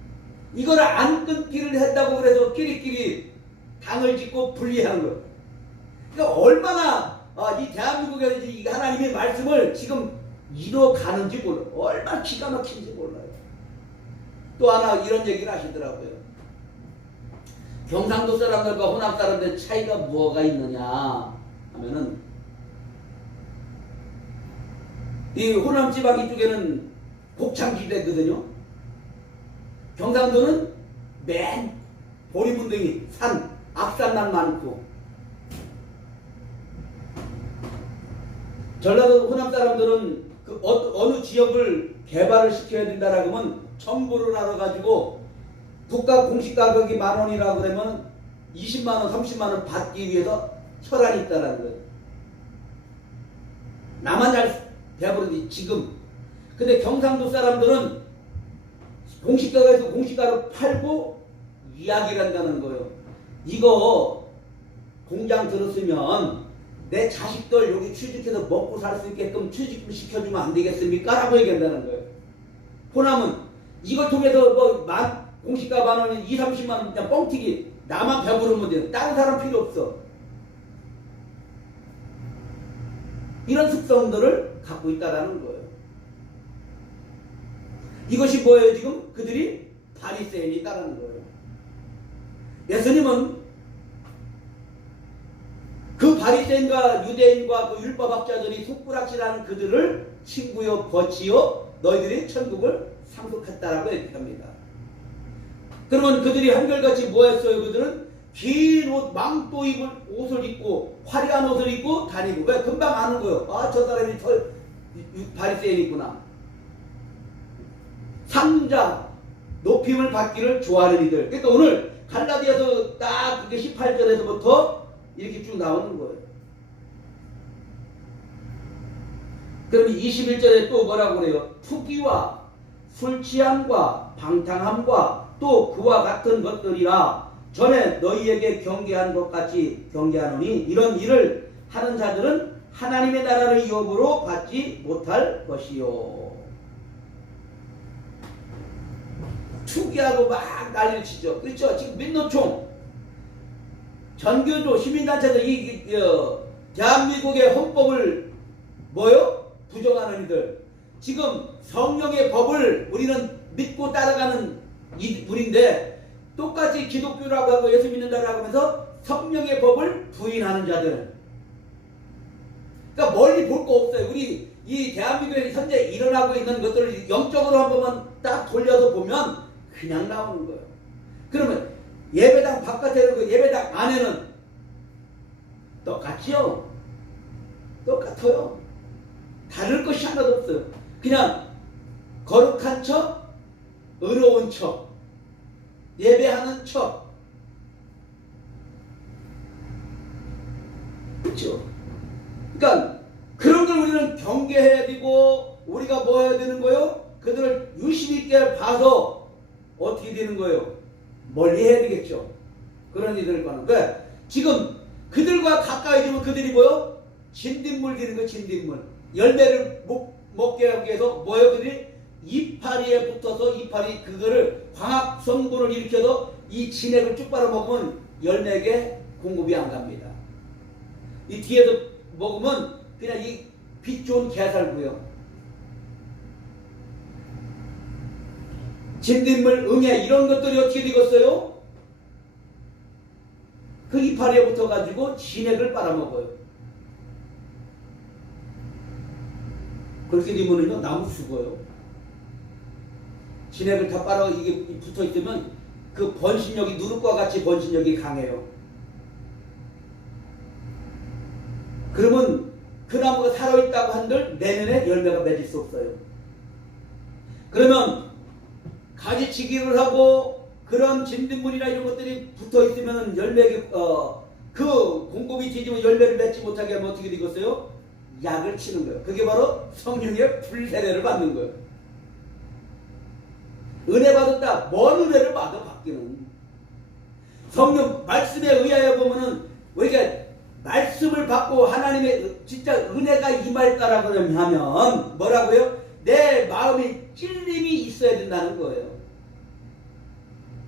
이거를 안 끊기를 했다고 그래서 끼리끼리 당을 짓고 분리하는 거예요. 그러니까 얼마나 이 대한민국에서 이 하나님의 말씀을 지금 이뤄가는지 몰라요. 얼마나 기가 막힌지 몰라요. 또 하나 이런 얘기를 하시더라고요. 경상도 사람들과 호남 사람들 차이가 뭐가 있느냐 하면은, 이 호남 지방 이쪽에는 곡창지대거든요. 경상도는 맨 보리문둥이 산, 앞산만 많고, 전라도 호남 사람들은 그 어느 지역을 개발을 시켜야 된다라고 하면 정보를 알아가지고 국가 공시 가격이 10,000원이라 그러면 20만원, 30만원 받기 위해서 혈안이 있다라는 거예요. 나만 잘 배워버리지 지금. 근데 경상도 사람들은 공시가에서 공시가로 팔고 이야기를 한다는 거예요. 이거 공장 들었으면 내 자식들 여기 취직해서 먹고 살 수 있게끔 취직 시켜주면 안 되겠습니까? 라고 얘기한다는 거예요. 호남은 이걸 통해서 공시가 10,000원이 20, 30만원 그냥 뻥튀기, 나만 배부르면 돼. 다른 사람 필요 없어. 이런 습성들을 갖고 있다는 거예요. 이것이 뭐예요? 지금 그들이 바리새인이다라는 거예요. 예수님은 그 바리새인과 유대인과 그 율법학자들이 속구락질하는 그들을 친구여 벗지어 너희들이 천국을 상속했다라고 얘기합니다. 그러면 그들이 한결같이 뭐 했어요? 그들은 긴 옷, 망토 입을 옷을 입고 화려한 옷을 입고 다니고. 왜? 금방 아는 거예요. 아, 저 사람이 바리새인이구나. 상자, 높임을 받기를 좋아하는 이들. 그러니까 오늘 갈라디아서 딱 그게 18절에서부터 이렇게 쭉 나오는 거예요. 그러면 21절에 또 뭐라고 그래요? 투기와 술 취함과 방탕함과 또 그와 같은 것들이라 전에 너희에게 경계한 것 같이 경계하노니 이런 일을 하는 자들은 하나님의 나라를 유업으로 받지 못할 것이요. 투기하고 막 난리를 치죠. 그렇죠? 지금 민노총, 전교조, 시민단체들 대한민국의 헌법을 뭐요? 부정하는 이들. 지금 성령의 법을 우리는 믿고 따라가는 우리인데 똑같이 기독교라고 하고 예수 믿는다라고 하면서 성령의 법을 부인하는 자들. 그러니까 멀리 볼 거 없어요. 우리 이 대한민국에 현재 일어나고 있는 것들을 영적으로 한 번만 딱 돌려서 보면 그냥 나오는 거예요. 그러면 예배당 바깥에는 그 예배당 안에는 똑같죠? 똑같아요. 다를 것이 하나도 없어요. 그냥 거룩한 척, 의로운 척, 예배하는 척. 그렇죠? 그러니까 그런 걸 우리는 경계해야 되고 우리가 뭐 해야 되는 거예요? 그들을 유심 있게 봐서 어떻게 되는 거예요? 멀리 해야 되겠죠. 그런 이들과는. 왜? 지금 그들과 가까이 지면 그들이 뭐요? 진딧물 되는 거예요. 진딧물. 열매를 먹게 하기 위해서 뭐예요? 그들이 이파리에 붙어서 이파리 그거를 광학 성분을 일으켜서 이 진액을 쭉 빨아먹으면 열매에게 공급이 안 갑니다. 이 뒤에서 먹으면 그냥 이 빛 좋은 게살구요. 진딧물, 응애 이런 것들이 어떻게 되겠어요? 그 이파리에 붙어가지고 진액을 빨아먹어요. 그렇게 되면은요 나무 죽어요. 진액을 다 빨아 이게 붙어 있으면 그 번식력이 누룩과 같이 번식력이 강해요. 그러면 그 나무가 살아있다고 한들 내년에 열매가 맺을 수 없어요. 그러면 가지치기를 하고 그런 진딧물이나 이런 것들이 붙어 있으면 열매 그 공급이 뒤지면 열매를 맺지 못하게 하면 어떻게 되겠어요? 약을 치는 거예요. 그게 바로 성령의 불세례를 받는 거예요. 은혜 받았다. 뭔 은혜를 받아 받기는. 성령 말씀에 의하여 보면은 왜 이렇게 말씀을 받고 하나님의 진짜 은혜가 임할까라고 하면 뭐라고요? 내 마음에 찔림이 있어야 된다는 거예요.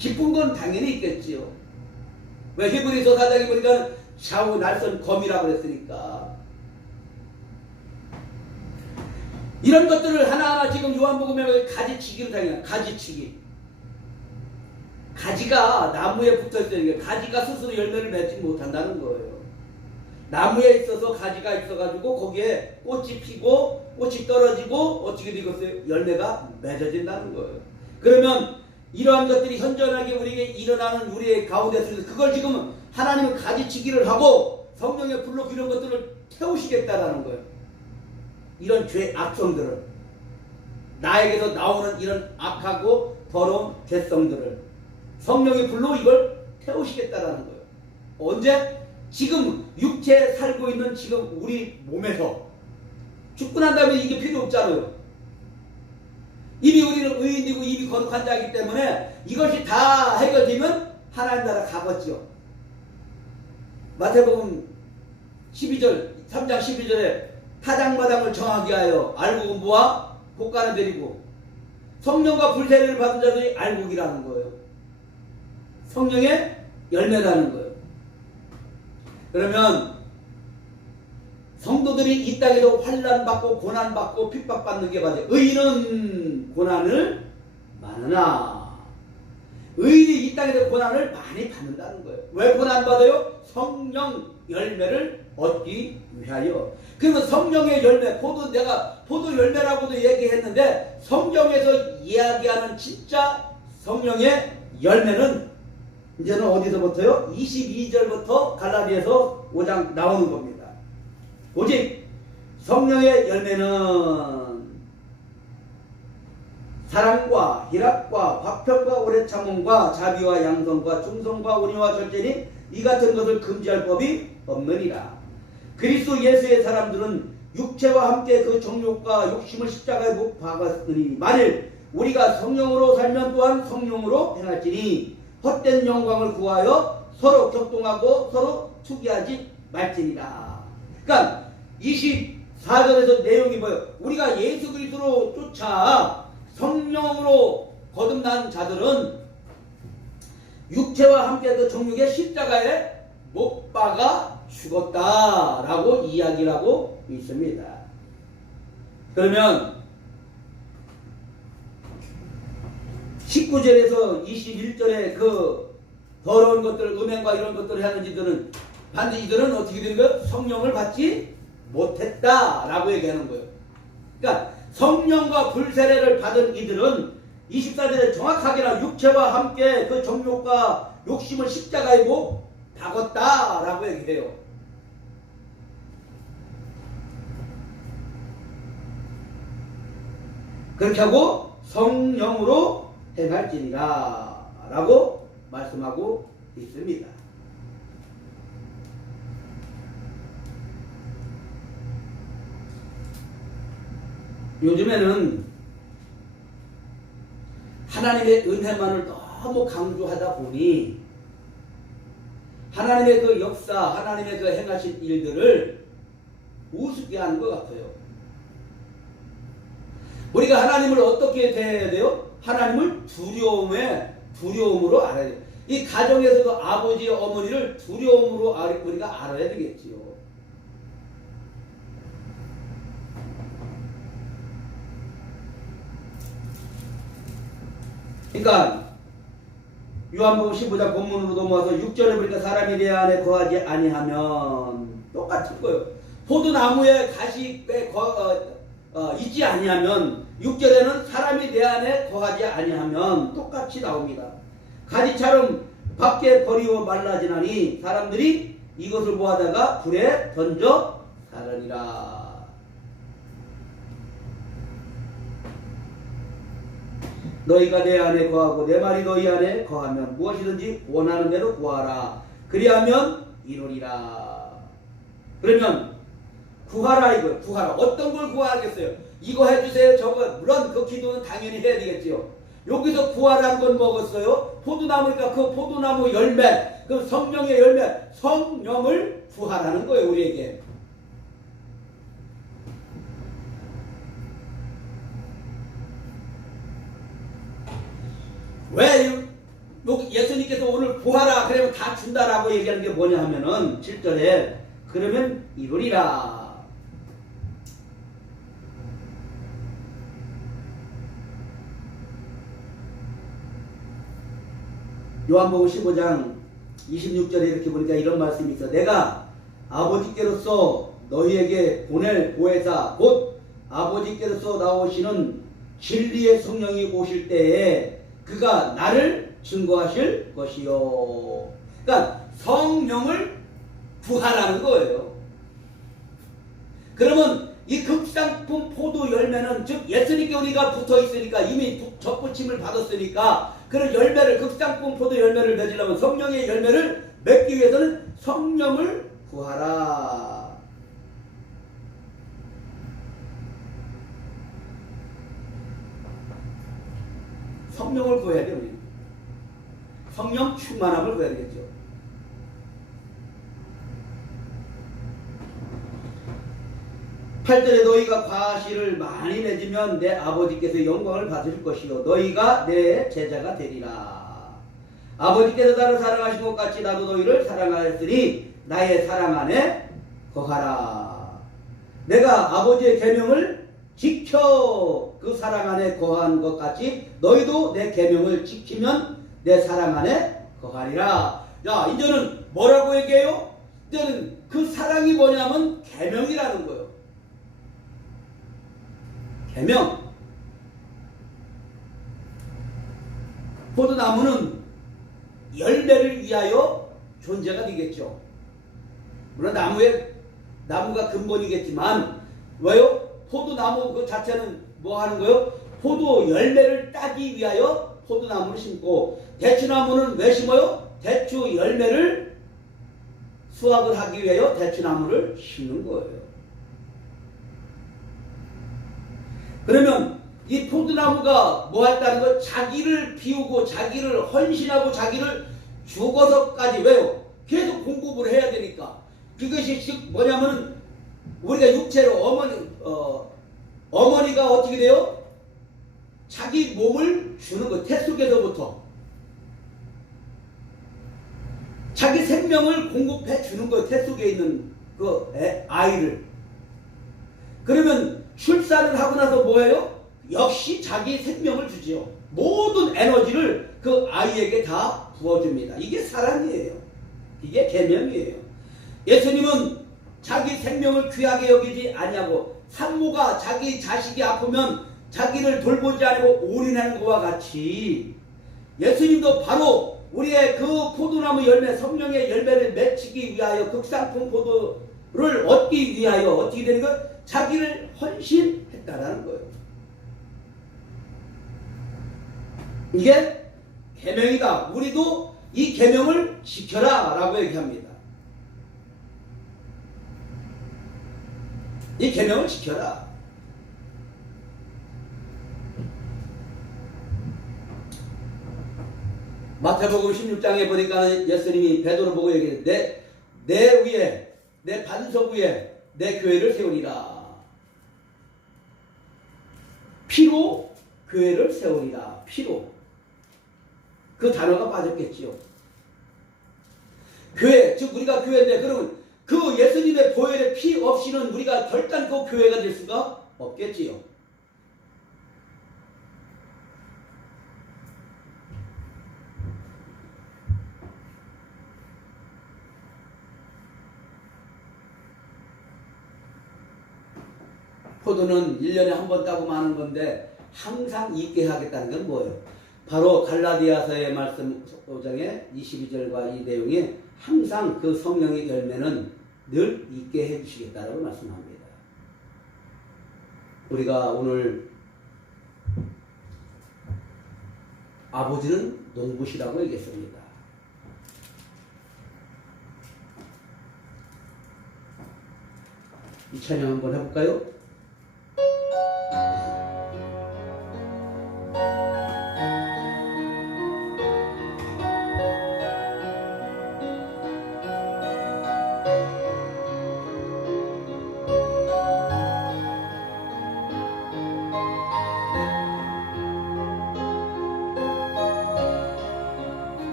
기쁜 건 당연히 있겠지요. 왜 히브리서 4장에 보니까 샤우 날선 검이라고 그랬으니까. 이런 것들을 하나하나 지금 요한복음에 가지치기로 당해요. 가지치기. 가지가 나무에 붙어있으니까 가지가 스스로 열매를 맺지 못한다는 거예요. 나무에 있어서 가지가 있어가지고 거기에 꽃이 피고 꽃이 떨어지고 어떻게 되겠어요? 열매가 맺어진다는 거예요. 그러면 이러한 것들이 현존하게 우리에게 일어나는 우리의 가운데서 그걸 지금 하나님은 가지치기를 하고 성령의 불로 이런 것들을 태우시겠다라는 거예요. 이런 죄 악성들을, 나에게서 나오는 이런 악하고 더러운 죄성들을 성령의 불로 이걸 태우시겠다라는 거예요. 언제? 지금 육체에 살고 있는 지금 우리 몸에서 죽고 난 다음에 이게 필요 없잖아요. 이미 우리는 의인이고 이미 거룩한 자이기 때문에 이것이 다 해결되면 하나님 나라 가겠죠. 마태복음 12절 3장 12절에 타작마당을 정하게 하여 알곡은 곡간에 데리고 성령과 불세례를 받은 자들이 알곡이라는 거예요. 성령의 열매라는 거예요. 그러면 성도들이 이 땅에서 환난받고 고난받고 핍박받는 게 맞아요. 의인은 고난을 많으나 의인이 이 땅에서 고난을 많이 받는다는 거예요. 왜 고난받아요? 성령 열매를 얻기 위하여. 그러면 성령의 열매, 내가 포도 열매라고도 얘기했는데 성경에서 이야기하는 진짜 성령의 열매는 이제는 어디서부터요? 22절부터 갈라디아서 5장 나오는 겁니다. 오직 성령의 열매는 사랑과 희락과 화평과 오래 참음과 자비와 양성과 충성과 온유와 절제니 이 같은 것을 금지할 법이 없느니라. 그리스도 예수의 사람들은 육체와 함께 그 정욕과 욕심을 십자가에 못 박았으니 만일 우리가 성령으로 살면 또한 성령으로 행할지니 헛된 영광을 구하여 서로 격동하고 서로 투기하지 말지니라. 그러니까 24절에서 내용이 뭐예요? 우리가 예수 그리스도로 쫓아 성령으로 거듭난 자들은 육체와 함께 그 정욕의 십자가에 못 박아 죽었다라고 이야기를 하고 있습니다. 그러면 19절에서 21절에 그 더러운 것들, 음행과 이런 것들을 하는 이들은 반드시 이들은 어떻게 되는 거예요? 성령을 받지 못했다라고 얘기하는 거예요. 그러니까 성령과 불세례를 받은 이들은 24절에 정확하게나 육체와 함께 그 정욕과 욕심을 십자가에 못 박았다라고 얘기해요. 그렇게 하고 성령으로 행할지니라 라고 말씀하고 있습니다. 요즘에는 하나님의 은혜만을 너무 강조하다 보니 하나님의 그 역사, 하나님의 그 행하신 일들을 우습게 하는 것 같아요. 우리가 하나님을 어떻게 대해야 돼요? 하나님을 두려움으로 알아야 돼요. 이 가정에서도 아버지, 어머니를 두려움으로 우리가 알아야 되겠지요. 그러니까 요한복음 15장 본문으로 넘어와서 6절에 보니까 사람이 내 안에 거하지 아니하면 똑같은 거예요. 포도나무에 가시 있지 아니하면 6절에는 사람이 내 안에 거하지 아니하면 똑같이 나옵니다. 가지처럼 밖에 버리고 말라지나니 사람들이 이것을 보아다가 불에 던져 사르니라. 너희가 내 안에 거하고 내 말이 너희 안에 거하면 무엇이든지 원하는 대로 구하라. 그리하면 이루리라. 그러면 구하라 이거예요. 구하라. 어떤 걸 구하겠어요? 이거 해주세요. 저거. 물론 그 기도는 당연히 해야 되겠지요. 여기서 구하라는 건 먹었어요. 포도나무니까 그 포도나무 열매, 그 성령의 열매, 성령을 구하라는 거예요. 우리에게. 왜 여기 예수님께서 오늘 구하라 그러면 다 준다라고 얘기하는 게 뭐냐 하면은 7절에 그러면 이루리라. 요한복음 15장 26절에 이렇게 보니까 이런 말씀이 있어. 내가 아버지께로서 너희에게 보낼 보혜사 곧 아버지께로서 나오시는 진리의 성령이 오실 때에 그가 나를 증거하실 것이요. 그러니까 성령을 구하라는 거예요. 그러면 이 극상품 포도 열매는 즉 예수님께 우리가 붙어 있으니까 이미 접붙임을 받았으니까 그런 열매를 극상품 포도 열매를 맺으려면 성령의 열매를 맺기 위해서는 성령을 구하라. 성령을 구해야 돼요. 우리는. 성령 충만함을 구해야 되겠죠. 팔절에 너희가 과실을 많이 맺으면 내 아버지께서 영광을 받으실 것이요 너희가 내 제자가 되리라. 아버지께서 나를 사랑하신 것 같이 나도 너희를 사랑하였으니 나의 사랑 안에 거하라. 내가 아버지의 계명을 지켜 그 사랑 안에 거한 것 같이 너희도 내 계명을 지키면 내 사랑 안에 거하리라. 자, 이제는 뭐라고 얘기해요? 이제는 그 사랑이 뭐냐면 계명이라는 거예요. 계명. 포도나무는 열매를 위하여 존재가 되겠죠. 물론 나무가 근본이겠지만 왜요? 포도나무 그 자체는 뭐 하는 거예요? 포도 열매를 따기 위하여 포도나무를 심고 대추나무는 왜 심어요? 대추 열매를 수확을 하기 위하여 대추나무를 심는 거예요. 그러면 이 포도나무가 뭐 했다는 거? 자기를 비우고 자기를 헌신하고 자기를 죽어서까지 왜요? 계속 공급을 해야 되니까. 그것이 즉 뭐냐면 우리가 육체로 어머니가 어떻게 돼요? 자기 몸을 주는 거예요. 태 속에서부터 자기 생명을 공급해 주는 거예요. 태 속에 있는 그 아이를. 그러면 출산을 하고 나서 뭐예요? 역시 자기 생명을 주지요. 모든 에너지를 그 아이에게 다 부어줍니다. 이게 사랑이에요. 이게 계명이에요. 예수님은 자기 생명을 귀하게 여기지 아니하고 산모가 자기 자식이 아프면 자기를 돌보지 않고 올인하는 것과 같이 예수님도 바로 우리의 그 포도나무 열매 성령의 열매를 맺히기 위하여 극상품 포도를 얻기 위하여 어떻게 되는 것? 자기를 헌신했다라는 거예요. 이게 계명이다. 우리도 이 계명을 지켜라 라고 얘기합니다. 이 계명을 지켜라. 마태복음 16장에 보니까 예수님이 베드로 보고 얘기했는데 내 위에 내 반석 위에 내 교회를 세우리라. 피로 교회를 세우리라. 피로. 그 단어가 빠졌겠지요. 교회, 즉 우리가 교회인데 그러면 그 예수님의 보혈의 피 없이는 우리가 결단코 교회가 될 수가 없겠지요. 포도는 1년에 한 번 따고 마는 건데 항상 있게 하겠다는 건 뭐예요? 바로 갈라디아서의 말씀 5장의 22절과 이 내용에 항상 그 성령의 열매는 늘 있게 해주시겠다라고 말씀합니다. 우리가 오늘 아버지는 농부시라고 얘기했습니다. 이 찬양 한번 해볼까요?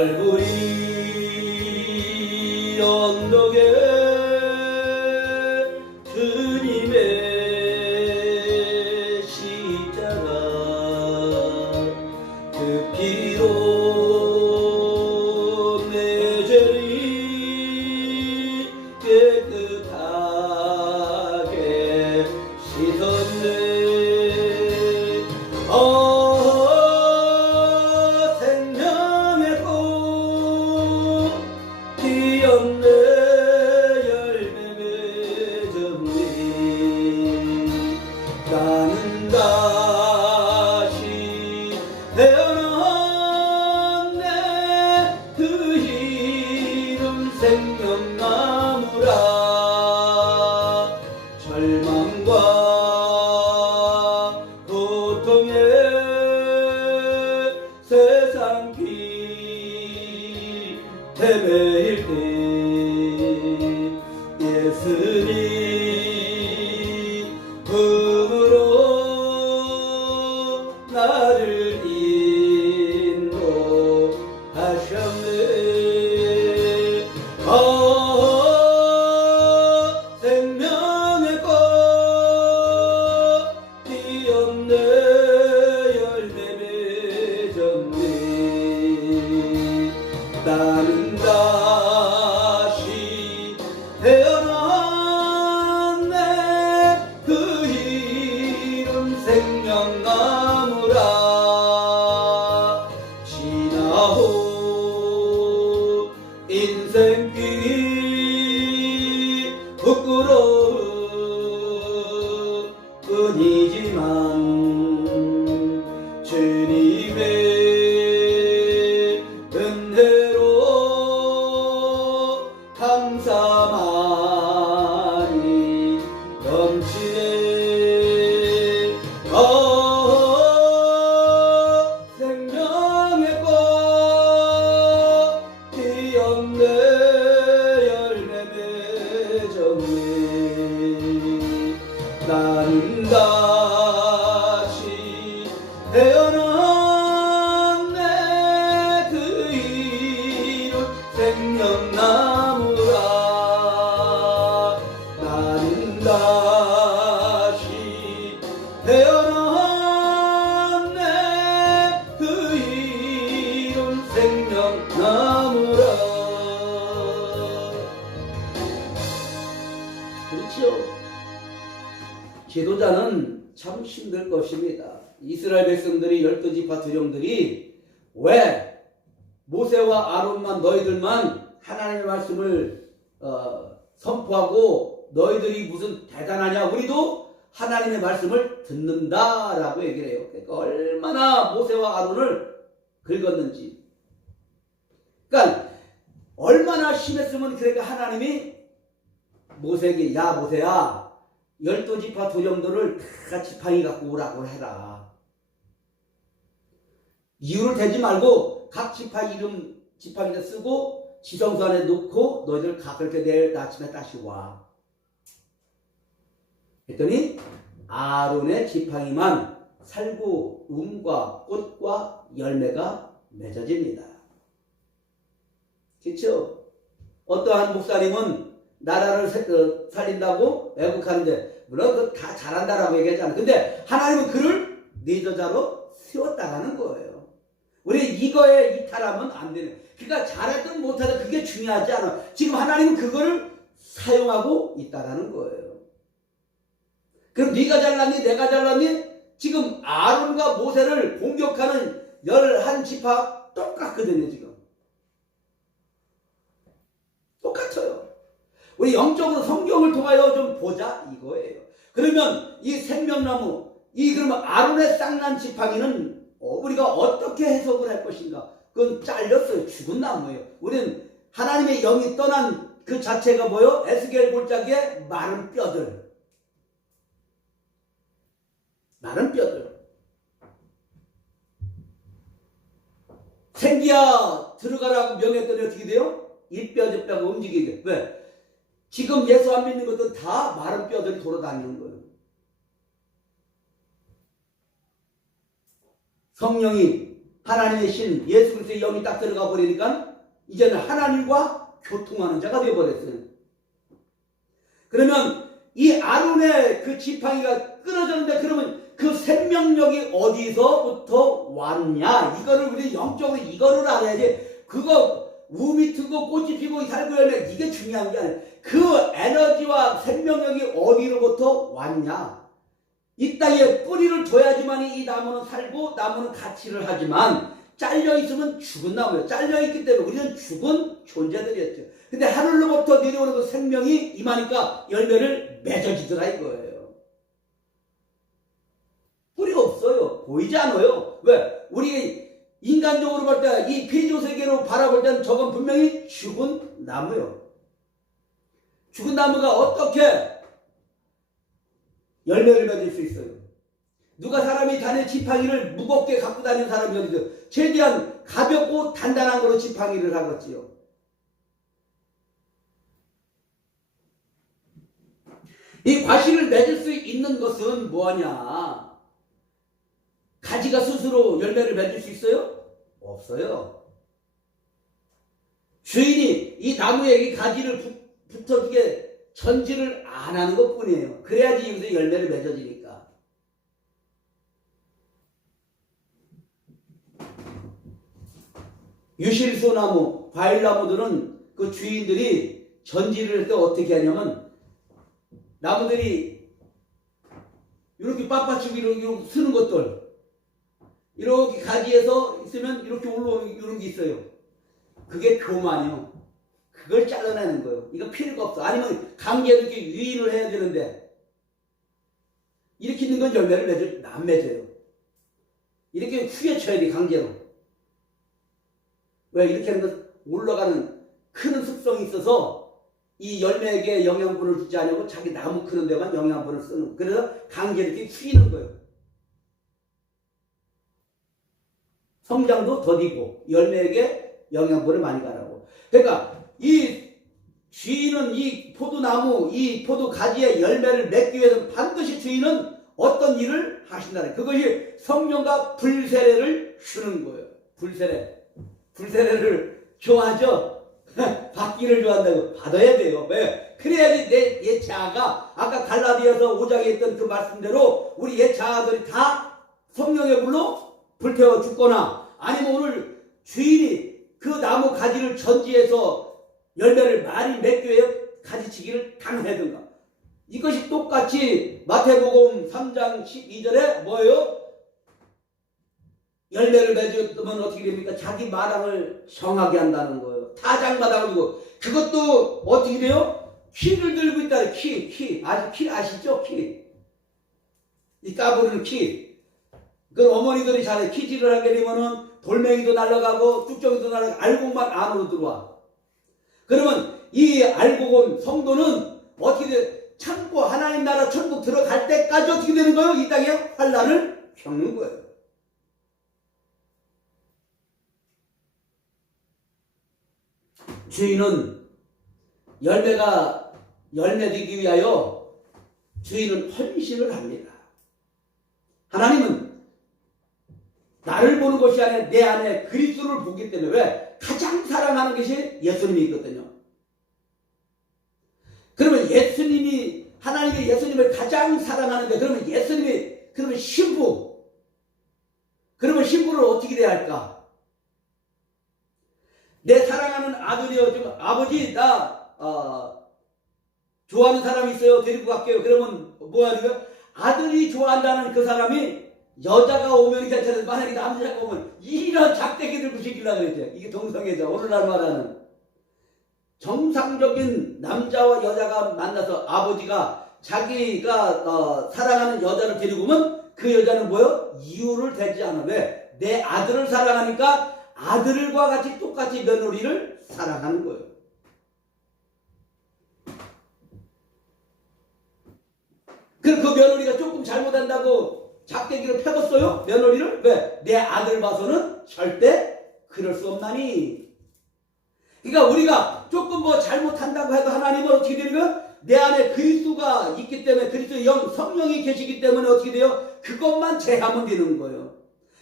갈보리 언덕에 주님의 십자가 그 피로 내 죄를 깨끗하게 씻었네. 생명의 꽃 피었네. 열매 맺었네. 나는 다시 태어났네. 그 이름 생명나무라. 절망과 고통에 세상 길 헤매일 때 예수님 품으로 나를 인도하셨네. 생명의 꽃 피었네. 열매 맺었네. 나는 다시 태어났네. 그 이름 생명나무라. 지나온 인생길 부끄러운 뿐이지만 주님의 은혜로 감사만이 넘치네. 생명의 꽃 피었네. 열매 맺었네. 나는 다시 태어났네. 그 이름 생명나무라. 나는 다시 태어났네. 그 이름 생명나무라. 그렇죠. 지도자는 참 힘들 것입니다. 이스라엘 백성들이 12지파 두령들이 왜 모세와 아론만 너희들만 하나님의 말씀을 선포하고 너희들이 무슨 대단하냐, 우리도 하나님의 말씀을 듣는다라고 얘기를 해요. 그러니까 얼마나 모세와 아론을 긁었는지. 그러니까 얼마나 심했으면, 그러니까 하나님이 모세에게 야 모세야 12지파 두령들을 다 지팡이 갖고 오라고 해라. 이유를 대지 말고 각 지파 이름 지팡이를 쓰고 지성소 안에 놓고 너희들 각 그렇게 내일 아침에 다시 와. 했더니 아론의 지팡이만 살구 움과 꽃과 열매가 맺어집니다. 그렇죠? 어떠한 목사님은 나라를 살린다고 애국하는데, 물론 그 다 잘한다라고 얘기하잖아요. 근데 하나님은 그를 리더자로 세웠다라는 거예요. 우리 이거에 이탈하면 안 되는. 그러니까 잘하든 못하든 그게 중요하지 않아. 지금 하나님은 그거를 사용하고 있다라는 거예요. 그럼 네가 잘났니? 내가 잘났니? 지금 아론과 모세를 공격하는 11지파 똑같거든요. 지금 똑같아요. 우리 영적으로 성경을 통하여 좀 보자 이거예요. 그러면 이 생명나무, 그러면 아론의 쌍난 지팡이는 우리가 어떻게 해석을 할 것인가? 그건 잘렸어요. 죽은 나무예요. 우리는 하나님의 영이 떠난 그 자체가 뭐요? 에스겔 골짜기에 마른 뼈들. 마른 뼈들. 생기야 들어가라고 명했더니 어떻게 돼요? 이 뼈 저 뼈가 움직이게. 왜? 지금 예수 안 믿는 것도 다 마른 뼈들이 돌아다니는 거예요. 성령이 하나님의 신 예수 그리스도의 영이 딱 들어가 버리니까 이제는 하나님과 교통하는 자가 되어버렸어요. 그러면 이 아론의 그 지팡이가 끊어졌는데 그러면 그 생명력이 어디서부터 왔냐? 이거를 우리 영적으로 이거를 알아야지. 그거 우미 트고 꽃이 피고 살고 열매 이게 중요한 게 아니라 그 에너지와 생명력이 어디로부터 왔냐? 이 땅에 뿌리를 둬야지만 이 나무는 살고 나무는 가치를 하지만 잘려 있으면 죽은 나무예요. 잘려 있기 때문에 우리는 죽은 존재들이었죠. 근데 하늘로부터 내려오는 그 생명이 임하니까 열매를 맺어지더라 이거예요. 뿌리가 없어요. 보이지 않아요. 왜? 우리 인간적으로 볼 때 이 피조세계로 바라볼 때는 저건 분명히 죽은 나무요. 죽은 나무가 어떻게 열매를 맺을 수 있어요? 누가 사람이 다니는 지팡이를 무겁게 갖고 다니는 사람이 어디죠? 최대한 가볍고 단단한 거로 지팡이를 하겠지요. 이 과실을 맺을 수 있는 것은 뭐하냐? 가지가 스스로 열매를 맺을 수 있어요? 없어요. 주인이 이 나무에 이 가지를 붙어주게 전지를 안 하는 것 뿐이에요. 그래야지 여기서 열매를 맺어지니까. 유실소나무, 과일나무들은 그 주인들이 전지를 할 때 어떻게 하냐면 나무들이 이렇게 빳빳치고 이렇게 쓰는 것들 이렇게 가지에서 있으면 이렇게 올라오는 이런 게 있어요. 그게 교만이요. 그걸 잘라내는 거예요. 이거 필요가 없어. 아니면 강제로 이렇게 유인을 해야 되는데 이렇게 있는 건 열매를 안 맺어요. 이렇게 후려쳐야 돼 강제로. 왜? 이렇게 하는 건 올라가는 크는 습성이 있어서 이 열매에게 영양분을 주지 않으려고 자기 나무 크는 데만 영양분을 쓰는. 그래서 강제로 이렇게 휘는 거예요. 성장도 더디고 열매에게 영양분을 많이 가라고. 그러니까 이 주인은 이 포도나무, 이 포도 가지의 열매를 맺기 위해서는 반드시 주인은 어떤 일을 하신다는 그것이 성령과 불세례를 주는 거예요. 불세례를 좋아하죠? 받기를 좋아한다고 받아야 돼요. 왜? 그래야지 내 옛 자아가 아까 갈라디아서 5장에 있던 그 말씀대로 우리 옛 자아들이 다 성령의 불로 불태워 죽거나 아니면 오늘 주인이 그 나무 가지를 전지해서 열매를 많이 맺기 위해 가지치기를 당해든가. 이것이 똑같이 마태복음 3장 12절에 뭐예요? 열매를 맺으면 어떻게 됩니까? 자기 마당을 정하게 한다는 거예요. 타작마당을 두고. 그것도 어떻게 돼요? 키를 들고 있다. 키. 아직 키 아시죠? 키. 이 까부리는 키. 그 어머니들이 잘해. 키질을 하게 되면은 돌멩이도 날아가고 쭉정이도 날아가고 알곡만 안으로 들어와. 그러면 이 알곡 온 성도는 어떻게 돼? 참고 하나님 나라 천국 들어갈 때까지 어떻게 되는 거예요? 이 땅에 환난을 겪는 거예요. 주인은 열매되기 위하여 주인은 헌신을 합니다. 하나님은 나를 보는 것이 아니라 내 안에 그리스도를 보기 때문에 왜? 가장 사랑하는 것이 예수님이 있거든요. 그러면 하나님이 예수님을 가장 사랑하는데 그러면 그러면 신부. 그러면 신부를 어떻게 돼야 할까? 내 사랑하는 아들이요. 지금 아버지 나 좋아하는 사람이 있어요. 데리고 갈게요. 그러면 뭐 하는 거야? 아들이 좋아한다는 그 사람이 여자가 오면 괜찮은데 만약에 남자가 오면 이런 작대기들 부시키려고 그랬죠. 이게 동성애자. 오늘날 말하는 정상적인 남자와 여자가 만나서 아버지가 자기가 사랑하는 여자를 데리고 오면 그 여자는 뭐요? 이유를 대지 않아. 왜? 내 아들을 사랑하니까 아들과 같이 똑같이 며느리를 사랑하는 거예요. 그 며느리가 조금 잘못한다고 작대기를 펴봤어요? 며느리를? 왜? 내 아들 봐서는 절대 그럴 수 없나니. 그러니까 우리가 조금 뭐 잘못한다고 해도 하나님은 어떻게 되는 거야? 내 안에 그리스도가 있기 때문에 그리스도의 성령이 계시기 때문에 어떻게 돼요? 그것만 제하면 되는 거예요.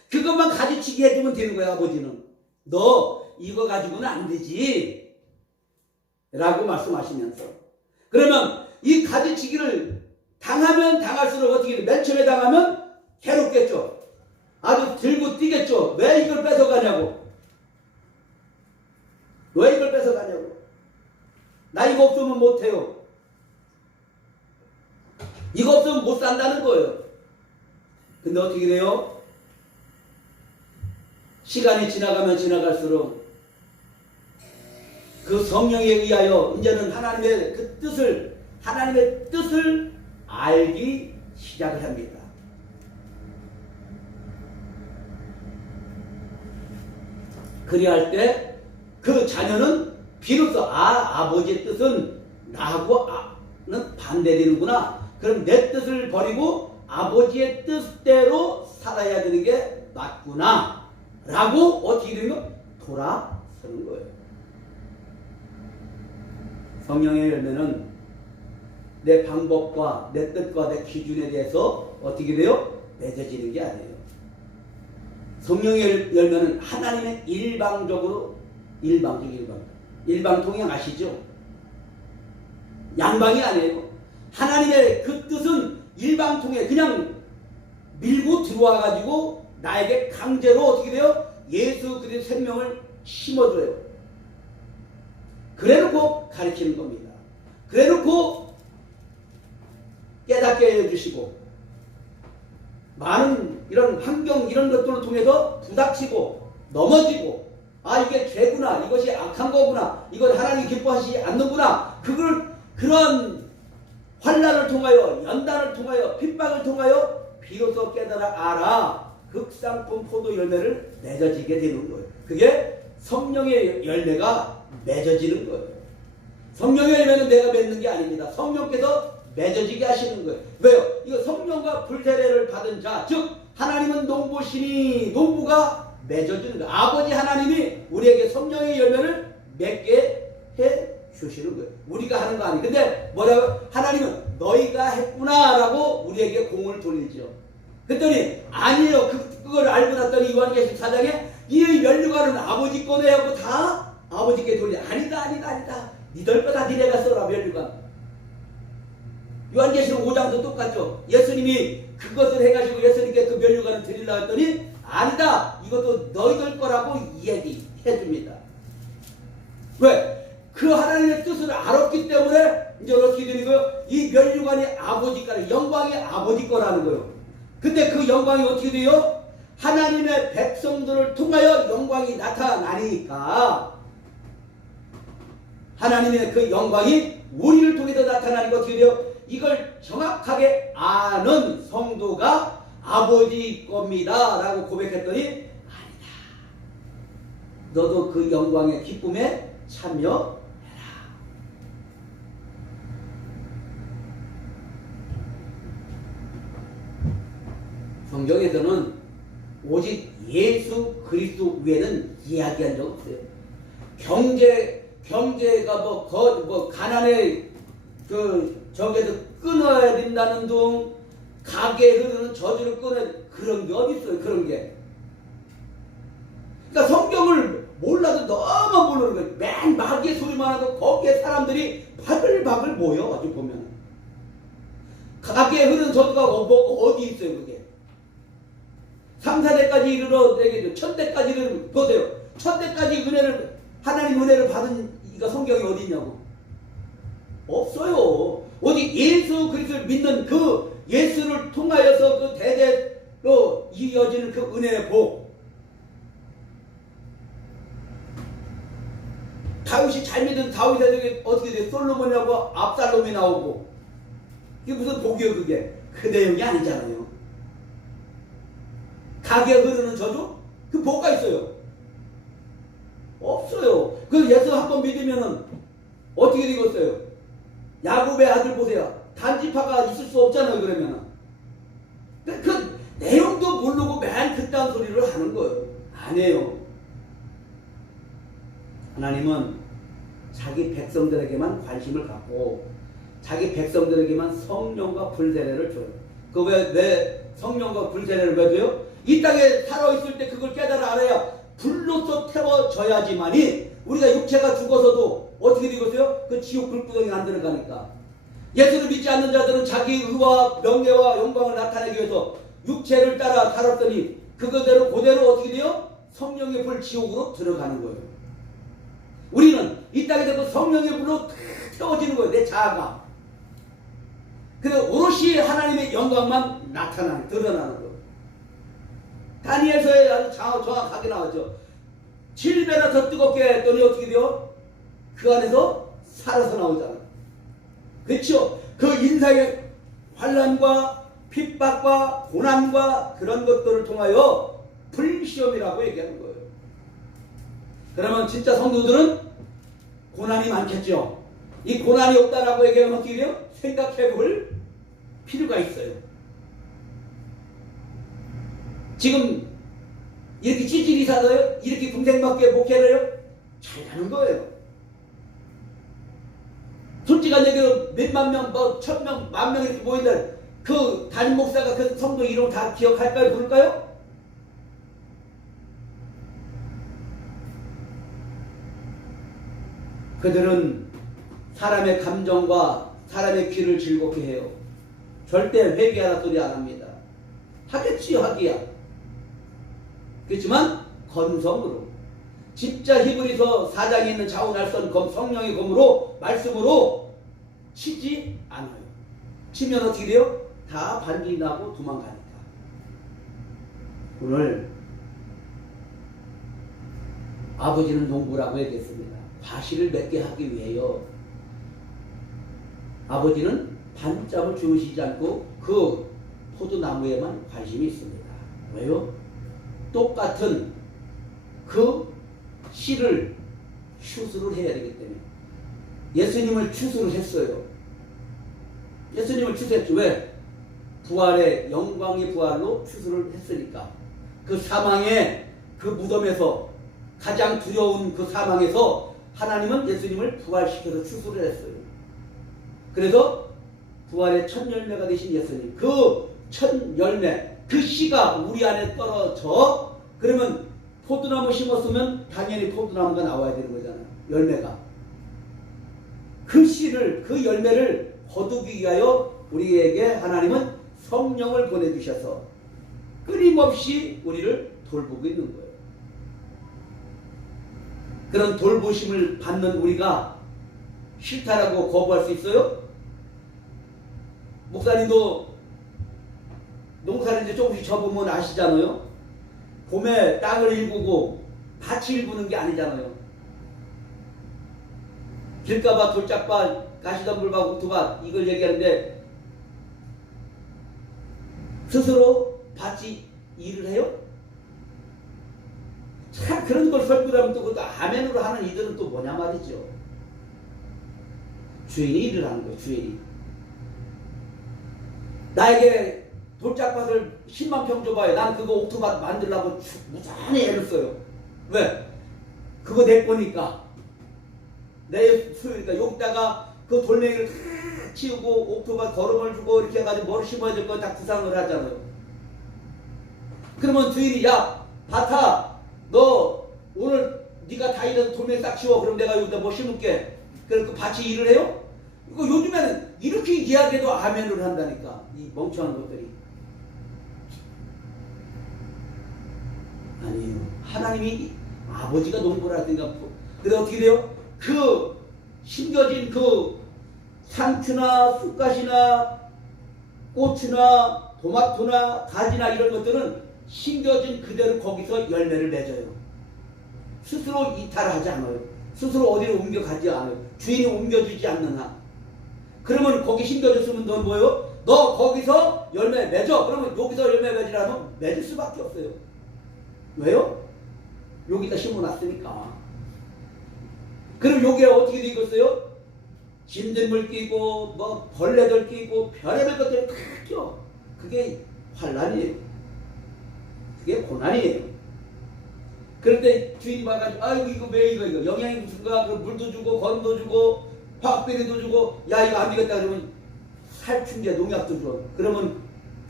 그것만 가지치기 해주면 되는 거야. 아버지는 너 이거 가지고는 안 되지 라고 말씀하시면서, 그러면 이 가지치기를 당하면 당할수록 어떻게 돼? 맨 처음에 당하면 괴롭겠죠. 아주 들고 뛰겠죠. 왜 이걸 뺏어가냐고. 왜 이걸 뺏어가냐고. 나 이거 없으면 못해요. 이거 없으면 못 산다는 거예요. 근데 어떻게 돼요? 시간이 지나가면 지나갈수록 그 성령에 의하여 이제는 하나님의 뜻을 알기 시작을 합니다. 그리할 때 그 자녀는 비로소 아버지의 뜻은 나하고는 반대되는구나. 그럼 내 뜻을 버리고 아버지의 뜻대로 살아야 되는 게 맞구나 라고 어떻게 되는 거예요? 돌아서는 거예요. 성령의 열매는 내 방법과 내 뜻과 내 기준에 대해서 어떻게 돼요? 맺어지는 게 아니에요. 성령의 열매는 하나님의 일방통행 아시죠? 양방이 아니에요. 하나님의 그 뜻은 일방통행, 그냥 밀고 들어와 가지고 나에게 강제로 어떻게 돼요? 예수 그리스도의 생명을 심어줘요. 그래놓고 가르치는 겁니다. 그래놓고 깨닫게 해주시고, 많은 이런 환경 이런 것들을 통해서 부닥치고 넘어지고, 이게 죄구나, 이것이 악한 거구나, 이건 하나님이 기뻐하시지 않는구나, 그런 환난을 통하여, 연단을 통하여, 핍박을 통하여 비로소 깨달아 알아 극상품 포도 열매를 맺어지게 되는 거예요. 그게 성령의 열매가 맺어지는 거예요. 성령의 열매는 내가 맺는 게 아닙니다. 성령께서 맺어지게 하시는 거예요. 왜요? 이거 성령과 불세례를 받은 자, 즉 하나님은 농부시니 농부가 맺어주는 거예요. 아버지 하나님이 우리에게 성령의 열매를 맺게 해 주시는 거예요. 우리가 하는 거 아니에요. 근데 뭐라고? 하나님은 너희가 했구나 라고 우리에게 공을 돌리죠. 그랬더니 아니에요. 그걸 알고 났더니 요한계시록 4장에 이 면류관은 아버지 거네 하고 다 아버지께 돌려. 아니다. 니들 거다 니네가 써라 면류관. 요한계시록 5장도 똑같죠. 예수님이 그것을 해가지고 예수님께 그 면류관을 드리려고 했더니 아니다, 이것도 너희들 거라고 얘기해 줍니다. 왜? 그 하나님의 뜻을 알았기 때문에 이제 어떻게 되는 거예요? 이 면류관이 아버지 거라, 영광이 아버지 거라는 거예요. 근데 그 영광이 어떻게 돼요? 하나님의 백성들을 통하여 영광이 나타나니까, 하나님의 그 영광이 우리를 통해서 나타나는 거 어떻게 돼요? 이걸 정확하게 아는 성도가 아버지 겁니다 라고 고백했더니 아니다, 너도 그 영광의 기쁨에 참여해라. 성경에서는 오직 예수 그리스도 외에는 이야기한 적 없어요. 경제가 가난의 저기에서 끊어야 된다는 둥, 가게에 흐르는 저주를 끊어야, 그런 게 어디 있어요? 그런 게. 그러니까 성경을 몰라도 너무 모르는 거예요. 맨 마귀의 소리만 하고 거기에 사람들이 바글바글 모여. 아주 보면 가게에 흐르는 저주가 어디 있어요? 그게 3, 4대까지 이르러 되겠죠. 1000대까지 이르러 보세요. 1000대까지 은혜를, 하나님 은혜를 받은 이가 성경이 어디 있냐고. 없어요. 오직 예수 그리스도를 믿는 그 예수를 통하여서 그 대대로 이어지는 그 은혜의 복. 다윗이 잘 믿은 다윗에게 어떻게 돼? 솔로몬이하고 압살롬이 나오고, 이게 무슨 복이요? 그게 그 내용이 아니잖아요. 가게에 흐르는 저주? 그 뭐가 있어요? 없어요. 그 예수 한번 믿으면은 어떻게 되겠어요? 야곱의 아들 보세요. 단지파가 있을 수 없잖아요. 그러면은 그 내용도 모르고 맨 그딴 소리를 하는 거예요. 아니에요. 하나님은 자기 백성들에게만 관심을 갖고 자기 백성들에게만 성령과 불세례를 줘요. 그 왜 성령과 불세례를 왜 줘요? 이 땅에 살아있을 때 그걸 깨달아 알아야 불로서 태워져야지만이 우리가 육체가 죽어서도 어떻게 되겠어요? 그 지옥 불구덩이 안 들어가니까. 예수를 믿지 않는 자들은 자기 의와 명예와 영광을 나타내기 위해서 육체를 따라 살았더니 그거대로 그대로 어떻게 돼요? 성령의 불 지옥으로 들어가는 거예요. 우리는 이 땅에 대고 성령의 불로 다 태워지는 거예요. 내 자아가. 그래서 오롯이 하나님의 영광만 드러나는 거예요. 다니엘서에 아주 정확하게 나왔죠. 7배나 더 뜨겁게 했더니 어떻게 돼요? 그 안에서 살아서 나오잖아. 그렇죠? 그 인생의 환난과 핍박과 고난과 그런 것들을 통하여 불시험이라고 얘기하는 거예요. 그러면 진짜 성도들은 고난이 많겠죠. 이 고난이 없다라고 얘기하면 어떻게 돼요? 생각해 볼 필요가 있어요. 지금 이렇게 찌질이 살아요? 이렇게 동생밖에 목회를 해요? 잘하는 거예요. 솔직한 얘기로 몇만 명, 뭐 1000명, 10,000명 이렇게 모인다. 그 담임 목사가 그 성도 이름 다 기억할까요? 부를까요? 그들은 사람의 감정과 사람의 귀를 즐겁게 해요. 절대 회개하라 소리 안 합니다. 하겠지요, 하기야. 그렇지만 건성으로. 진짜 히브리서 4장에 있는 좌우날선 성령의 검으로 말씀으로 치지 않아요. 치면 어떻게 돼요? 다 반기나고 도망가니까. 오늘 아버지는 농부라고 얘기했습니다. 과실을 맺게 하기 위해요. 아버지는 반짝을 주무시지 않고 그 포도나무에만 관심이 있습니다. 왜요? 똑같은 그 씨를 추수를 해야 되기 때문에. 예수님을 추수를 했어요. 예수님을 추수했죠. 왜? 부활의 영광의 부활로 추수를 했으니까. 그 사망의 그 무덤에서 가장 두려운 그 사망에서 하나님은 예수님을 부활시켜서 추수를 했어요. 그래서 부활의 첫 열매가 되신 예수님, 그 첫 열매, 그 씨가 우리 안에 떨어져 그러면 포도나무 심었으면 당연히 포도나무가 나와야 되는 거잖아요. 열매가. 그 씨를, 그 열매를 거두기 위하여 우리에게 하나님은 성령을 보내주셔서 끊임없이 우리를 돌보고 있는 거예요. 그런 돌보심을 받는 우리가 싫다라고 거부할 수 있어요? 목사님도 농사를 이제 조금씩 접으면 아시잖아요. 봄에 땅을 일구고 밭을 일구는 게 아니잖아요. 길가밭, 돌짝밭, 가시덤불밭, 옥토밭 이걸 얘기하는데 스스로 밭이 일을 해요? 참 그런 걸 설교하면 또 그것도 아멘으로 하는 이들은 또 뭐냐 말이죠. 주인이 일을 하는 거예요. 주인이. 나에게 돌짝밭을 10만 평 줘봐요. 나는 그거 옥토밭 만들려고 무지하게 애를 써요. 왜? 그거 내 거니까. 내 소유니까. 여기다가 그 돌멩이를 다 치우고 옥토밭 거름을 주고 이렇게 해가지고 뭘 심어야 될 거 다 구상을 하잖아요. 그러면 주인이 야 밭아 너 오늘 네가 다 일해서 돌멩이 싹 치워. 그럼 내가 여기다 뭐 심을게. 그럼 그 밭이 일을 해요? 이거 요즘에는 이렇게 이야기해도 아멘을 한다니까. 이 멍청한 것들이. 아니에요. 하나님이 아버지가 농부를 하니까. 근데 어떻게 돼요? 그 심겨진 그 상추나 쑥갓이나 고추나 토마토나 가지나 이런 것들은 심겨진 그대로 거기서 열매를 맺어요. 스스로 이탈하지 않아요. 스스로 어디로 옮겨가지 않아요. 주인이 옮겨주지 않는 한. 그러면 거기 심겨졌으면 넌 뭐예요? 너 거기서 열매 맺어. 그러면 여기서 열매 맺으라면 맺을 수밖에 없어요. 왜요? 여기다 심어놨으니까. 그럼 여기에 어떻게 되겠어요? 진딧물 끼고 뭐 벌레들 끼고 별의별 것들이 다 껴. 그게 환난이에요. 그게 고난이에요. 그럴 때 주인이 와가지고 아이고 이거 왜 이거 영양이 무슨가 그 물도 주고 건도 주고 화학비료도 주고 야 이거 안 되겠다 그러면 살충제 농약도 줘. 그러면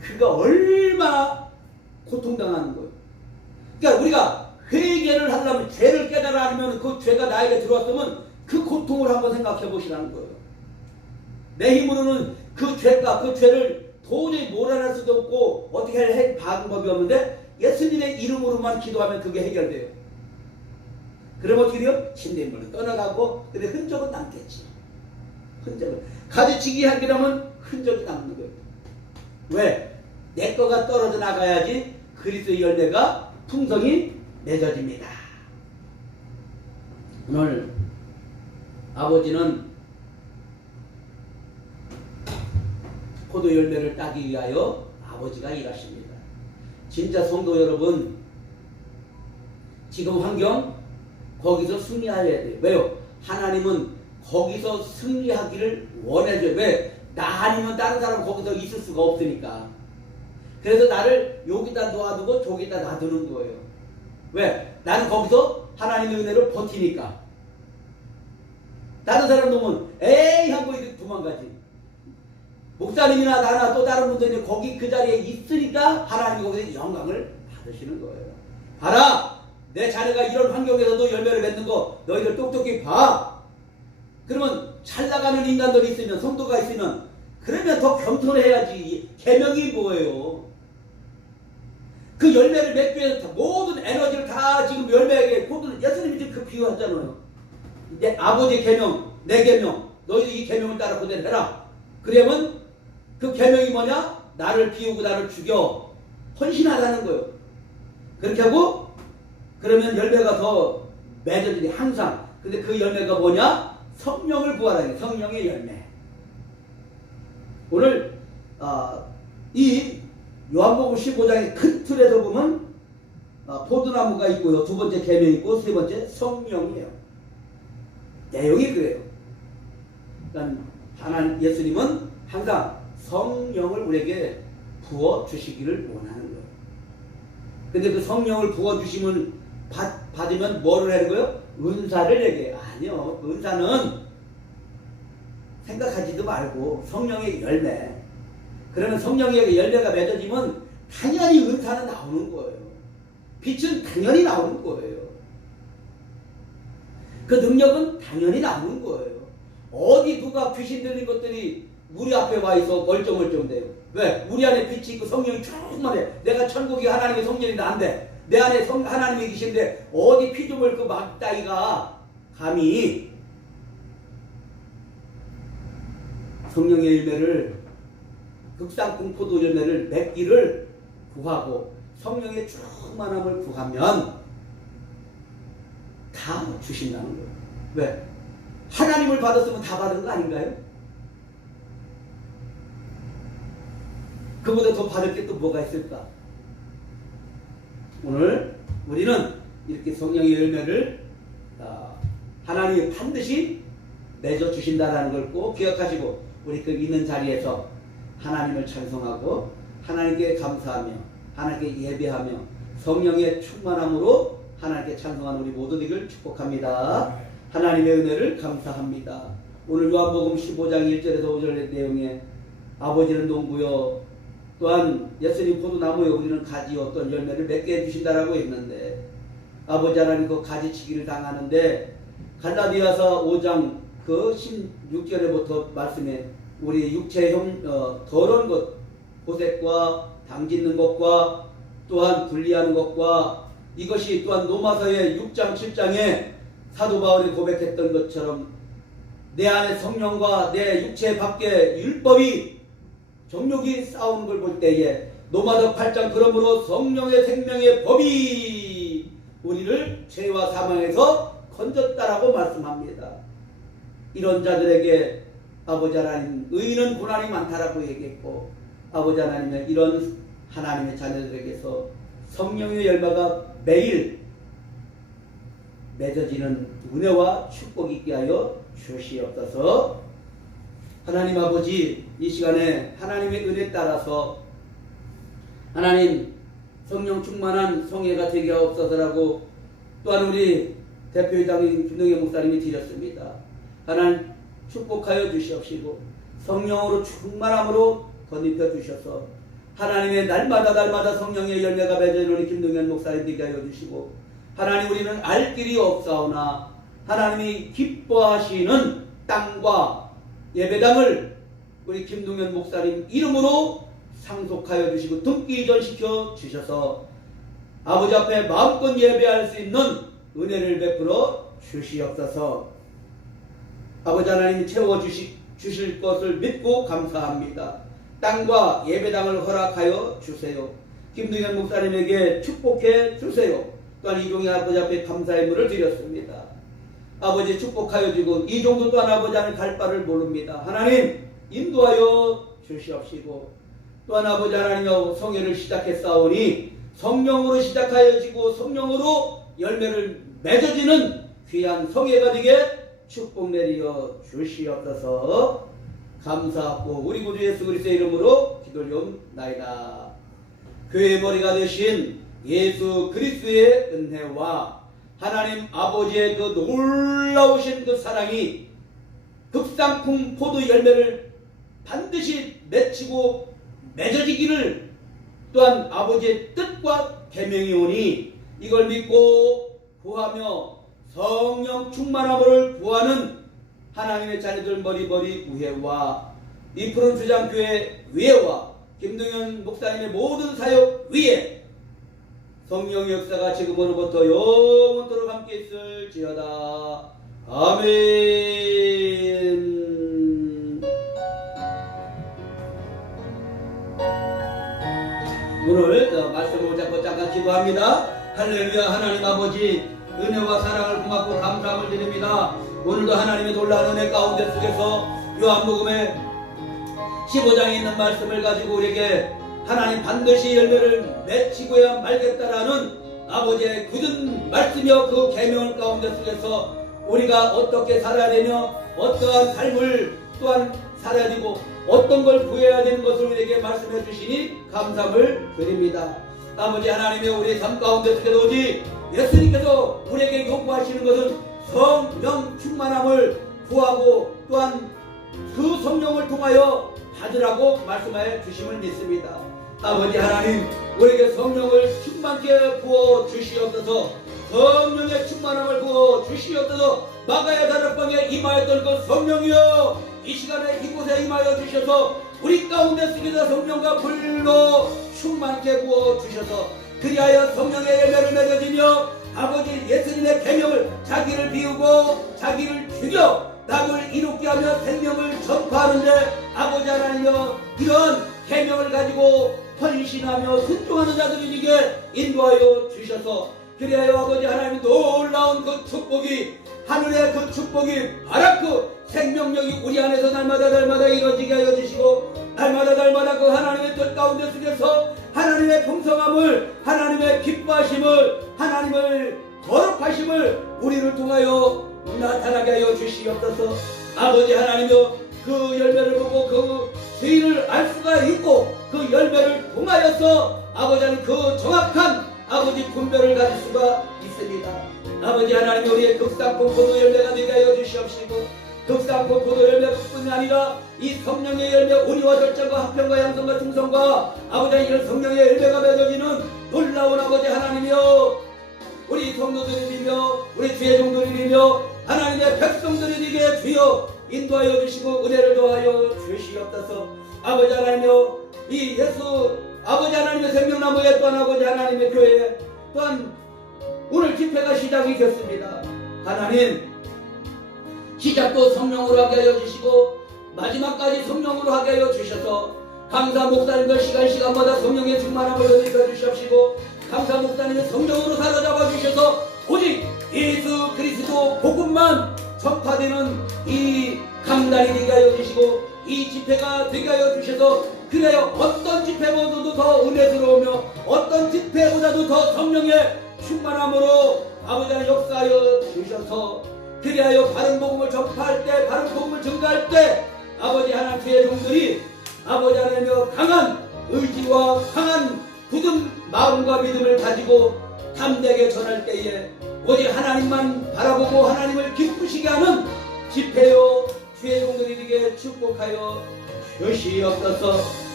그가 얼마나 고통당하는 거예요. 그러니까 우리가 회개를 하려면, 죄를 깨달아 하면, 그 죄가 나에게 들어왔으면 그 고통을 한번 생각해 보시라는 거예요. 내 힘으로는 그 죄를 도저히 몰아낼 수도 없고 어떻게 할 방법이 없는데 예수님의 이름으로만 기도하면 그게 해결돼요. 그럼 어떻게 돼요? 신대물로 떠나가고, 근데 흔적은 남겠지. 흔적은. 가지치기 하기라면 흔적이 남는 거예요. 왜? 내 거가 떨어져 나가야지 그리스도의 열매가 풍성히 맺어집니다. 오늘 아버지는 포도 열매를 따기 위하여 아버지가 일하십니다. 진짜 성도 여러분, 지금 환경 거기서 승리해야 돼요. 왜요? 하나님은 거기서 승리하기를 원해줘요. 왜? 나 아니면 다른 사람 거기서 있을 수가 없으니까. 그래서 나를 여기다 놓아두고 저기다 놔두는 거예요. 왜? 나는 거기서 하나님의 은혜로 버티니까. 다른 사람 놓으면 에이 하고 도망가지. 목사님이나 나나 또 다른 분들이 거기 그 자리에 있으니까 하나님이 거기서 영광을 받으시는 거예요. 봐라! 내 자녀가 이런 환경에서도 열매를 맺는 거 너희들 똑똑히 봐. 그러면 잘 나가는 인간들이 있으면, 성도가 있으면, 그러면 더 겸손해야지. 계명이 뭐예요? 그 열매를 맺기 위해서 모든 에너지를 다 지금 열매에게 모든, 예수님이 지금 그 비유하잖아요. 내 아버지의 계명, 내 계명, 너희도 이 계명을 따라 그대로 해라. 그러면 그 계명이 뭐냐? 나를 비우고 나를 죽여 헌신하라는 거예요. 그렇게 하고 그러면 열매가 더 맺어지니 항상. 근데 그 열매가 뭐냐? 성령을 구하라는 성령의 열매. 오늘 이 요한복음 15장의 큰 틀에서 보면 포도나무가 있고요, 두 번째 계명이 있고, 세 번째 성령이에요. 내용이 그래요. 그러니까 하나님, 예수님은 항상 성령을 우리에게 부어 주시기를 원하는 거예요. 근데 그 성령을 부어 주시면 받으면 뭐를 하는 거예요? 은사를 얘기해요. 아니요. 은사는 생각하지도 말고 성령의 열매. 그러면 성령의 열매가 맺어지면 당연히 은사는 나오는 거예요. 빛은 당연히 나오는 거예요. 그 능력은 당연히 나오는 거예요. 어디 누가 귀신 들린 것들이 우리 앞에 와 있어 멀쩡멀쩡돼요. 왜? 우리 안에 빛이 있고 성령이 충만해. 내가 천국이 하나님의 성전인데 안 돼. 내 안에 하나님이 계신데 어디 피조물 그 막다이가 감히 성령의 열매를, 극상품 포도 열매를 맺기를 구하고 성령의 충만함을 구하면 다 주신다는 거예요. 왜? 하나님을 받았으면 다 받은 거 아닌가요? 그보다 더 받을 게 또 뭐가 있을까? 오늘 우리는 이렇게 성령의 열매를 하나님이 반드시 맺어주신다는 걸 꼭 기억하시고, 우리 그 있는 자리에서 하나님을 찬송하고 하나님께 감사하며 하나님께 예배하며 성령의 충만함으로 하나님께 찬송하는 우리 모두 되기를 축복합니다. 하나님의 은혜를 감사합니다. 오늘 요한복음 15장 1절에서 5절의 내용에 아버지는 농부요, 또한 예수님 포도나무요, 우리는 가지요, 어떤 열매를 맺게 해주신다라고 했는데, 아버지 하나님 그 가지치기를 당하는데 갈라디아서 5장 그 16절에부터 말씀에 우리 육체의 더러운 것, 고색과 당짓는 것과 또한 분리하는 것과, 이것이 또한 로마서의 6장 7장에 사도 바울이 고백했던 것처럼 내 안에 성령과 내 육체 밖에 율법이 정욕이 싸우는 걸 볼 때에 로마서 8장 그러므로 성령의 생명의 법이 우리를 죄와 사망에서 건졌다라고 말씀합니다. 이런 자들에게 아버지 하나님, 의인은 고난이 많다라고 얘기했고, 아버지 하나님의 이런 하나님의 자녀들에게서 성령의 열매가 매일 맺어지는 은혜와 축복이 있게 하여 주시옵소서. 하나님 아버지, 이 시간에 하나님의 은혜 따라서 하나님 성령 충만한 성회가 되게 하옵소서라고 또한 우리 대표이장인 김동현 목사님이 드렸습니다. 하나님 축복하여 주시옵시고 성령으로 충만함으로 덧입혀 주셔서 하나님의 날마다 성령의 열매가 맺어지는 우리 김동현 목사님 되게 하여 주시고, 하나님 우리는 알 길이 없사오나 하나님이 기뻐하시는 땅과 예배당을 우리 김동현 목사님 이름으로 상속하여 주시고 등기 이전시켜 주셔서 아버지 앞에 마음껏 예배할 수 있는 은혜를 베풀어 주시옵소서. 아버지 하나님이 채워주실 것을 믿고 감사합니다. 땅과 예배당을 허락하여 주세요. 김동현 목사님에게 축복해 주세요. 또한 이종희 아버지 앞에 감사의 물을 드렸습니다. 아버지 축복하여 주고, 이 정도 또한 아버지 하나님 갈 바를 모릅니다. 하나님 인도하여 주시옵시고, 또한 아버지 하나님여 성회를 시작했사오니 성령으로 시작하여지고 성령으로 열매를 맺어지는 귀한 성회가 되게 축복 내리어 주시옵소서. 감사하고 우리 구주 예수 그리스도의 이름으로 기도리옵나이다. 교회의 머리가 되신 예수 그리스도의 은혜와 하나님 아버지의 그 놀라우신 그 사랑이 극상품 포도 열매를 반드시 맺히고 맺어지기를 또한 아버지의 뜻과 계명이 오니 이걸 믿고 구하며 성령 충만함을 구하는 하나님의 자녀들 머리머리 우회와 이 푸른 주장교회 위에와 김동현 목사님의 모든 사역 위에 성령의 역사가 지금으로부터 영원토록 함께 있을지어다. 아멘. 오늘 말씀을 잡고 잠깐 기도합니다. 할렐루야. 하나님 아버지 은혜와 사랑을 고맙고 감사함을 드립니다. 오늘도 하나님의 놀라운 은혜 가운데 속에서 요한복음의 15장에 있는 말씀을 가지고 우리에게 하나님 반드시 열매를 맺히고야 말겠다라는 아버지의 굳은 말씀이여 그 계명 가운데 속에서 우리가 어떻게 살아야 되며 어떠한 삶을 또한 살아야 되고 어떤 걸 구해야 되는 것을 우리에게 말씀해 주시니 감사함을 드립니다. 아버지 하나님의 우리 삶 가운데 속에서 오직 예수님께서 우리에게 요구하시는 것은 성령 충만함을 구하고 또한 그 성령을 통하여 받으라고 말씀하여 주심을 믿습니다. 아버지 하나님 우리에게 성령을 충만케 부어 주시옵소서. 성령의 충만함을 부어 주시옵소서. 마가야 다락방에 임하였던 그 성령이여 이 시간에 이곳에 임하여 주셔서 우리 가운데 쓰기다 성령과 불로 충만케 부어 주셔서 그리하여 성령의 열매를 맺어지며 아버지 예수님의 계명을 자기를 비우고 자기를 죽여 남을 이롭게 하며 생명을 전파하는데 아버지 하나님여 이런 계명을 가지고 헌신하며 순종하는 자들에게 인도하여 주셔서 그리하여 아버지 하나님 놀라운 그 축복이 하늘의 그 축복이 바라크 생명력이 우리 안에서 날마다 이루어지게 하여 주시고 날마다 그 하나님의 뜻 가운데 속에서 하나님의 풍성함을 하나님의 기뻐하심을 하나님을 거룩하심을 우리를 통하여 나타나게 하여 주시옵소서. 아버지 하나님여 그 열매를 보고 그 주인을 알 수가 있고 그 열매를 통하여서 아버지 하나님 그 정확한 아버지 분별을 가질 수가 있습니다. 아버지 하나님 우리의 극상품 포도 열매가 되게 하여 주시옵시고 극상품 포도 열매뿐이 아니라 이 성령의 열매 온유와 절제과 화평과 양성과 충성과 아버지 하나님 이런 성령의 열매가 맺어지는 놀라운 아버지 하나님이여 우리 성도들이며 우리 주의 종들이며 하나님의 백성들이 되게 주여 인도하여 주시고 은혜를 더하여 주시옵소서. 아버지 하나님이여 이 예수 아버지 하나님의 생명나무에 또한 아버지 하나님의 교회 또한 오늘 집회가 시작이 됐습니다. 하나님 시작도 성령으로 하게 하여 주시고 마지막까지 성령으로 하게 하여 주셔서 강사 목사님들 시간마다 성령의 충만함을 얻어 주시옵시고 강사 목사님의 성령으로 사로잡아 주셔서 오직 예수 그리스도 복음만 전파되는 이 강단이 되게 하여 주시고 이 집회가 되게 하여 주셔서 그래요 어떤 집회보다도 더 은혜스러우며 어떤 집회보다도 더 성령의 충만함으로 아버지 하나님 역사하여 주셔서 그리하여 바른 복음을 전파할 때 바른 복음을 증가할 때 아버지 하나님 주의 종들이 아버지 하나님의 강한 의지와 강한 굳은 마음과 믿음을 가지고 담대하게 전할 때에 오직 하나님만 바라보고 하나님을 기쁘시게 하는 집회요 주의 종들에게 축복하여 주시옵소서.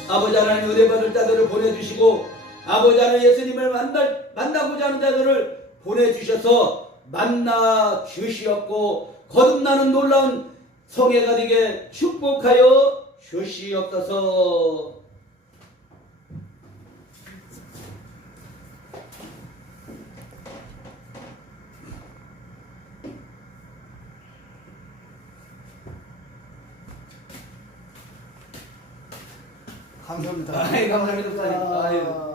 아버지 하나님 은혜 받을 자들을 보내주시고 아버지 하나님 예수님을 만나고자 하는 자들을 보내주셔서 만나 주시옵고 거듭나는 놀라운 성회가 되게 축복하여 주시옵소서. 감사합니다. 감사합니다. 목사님. 아유.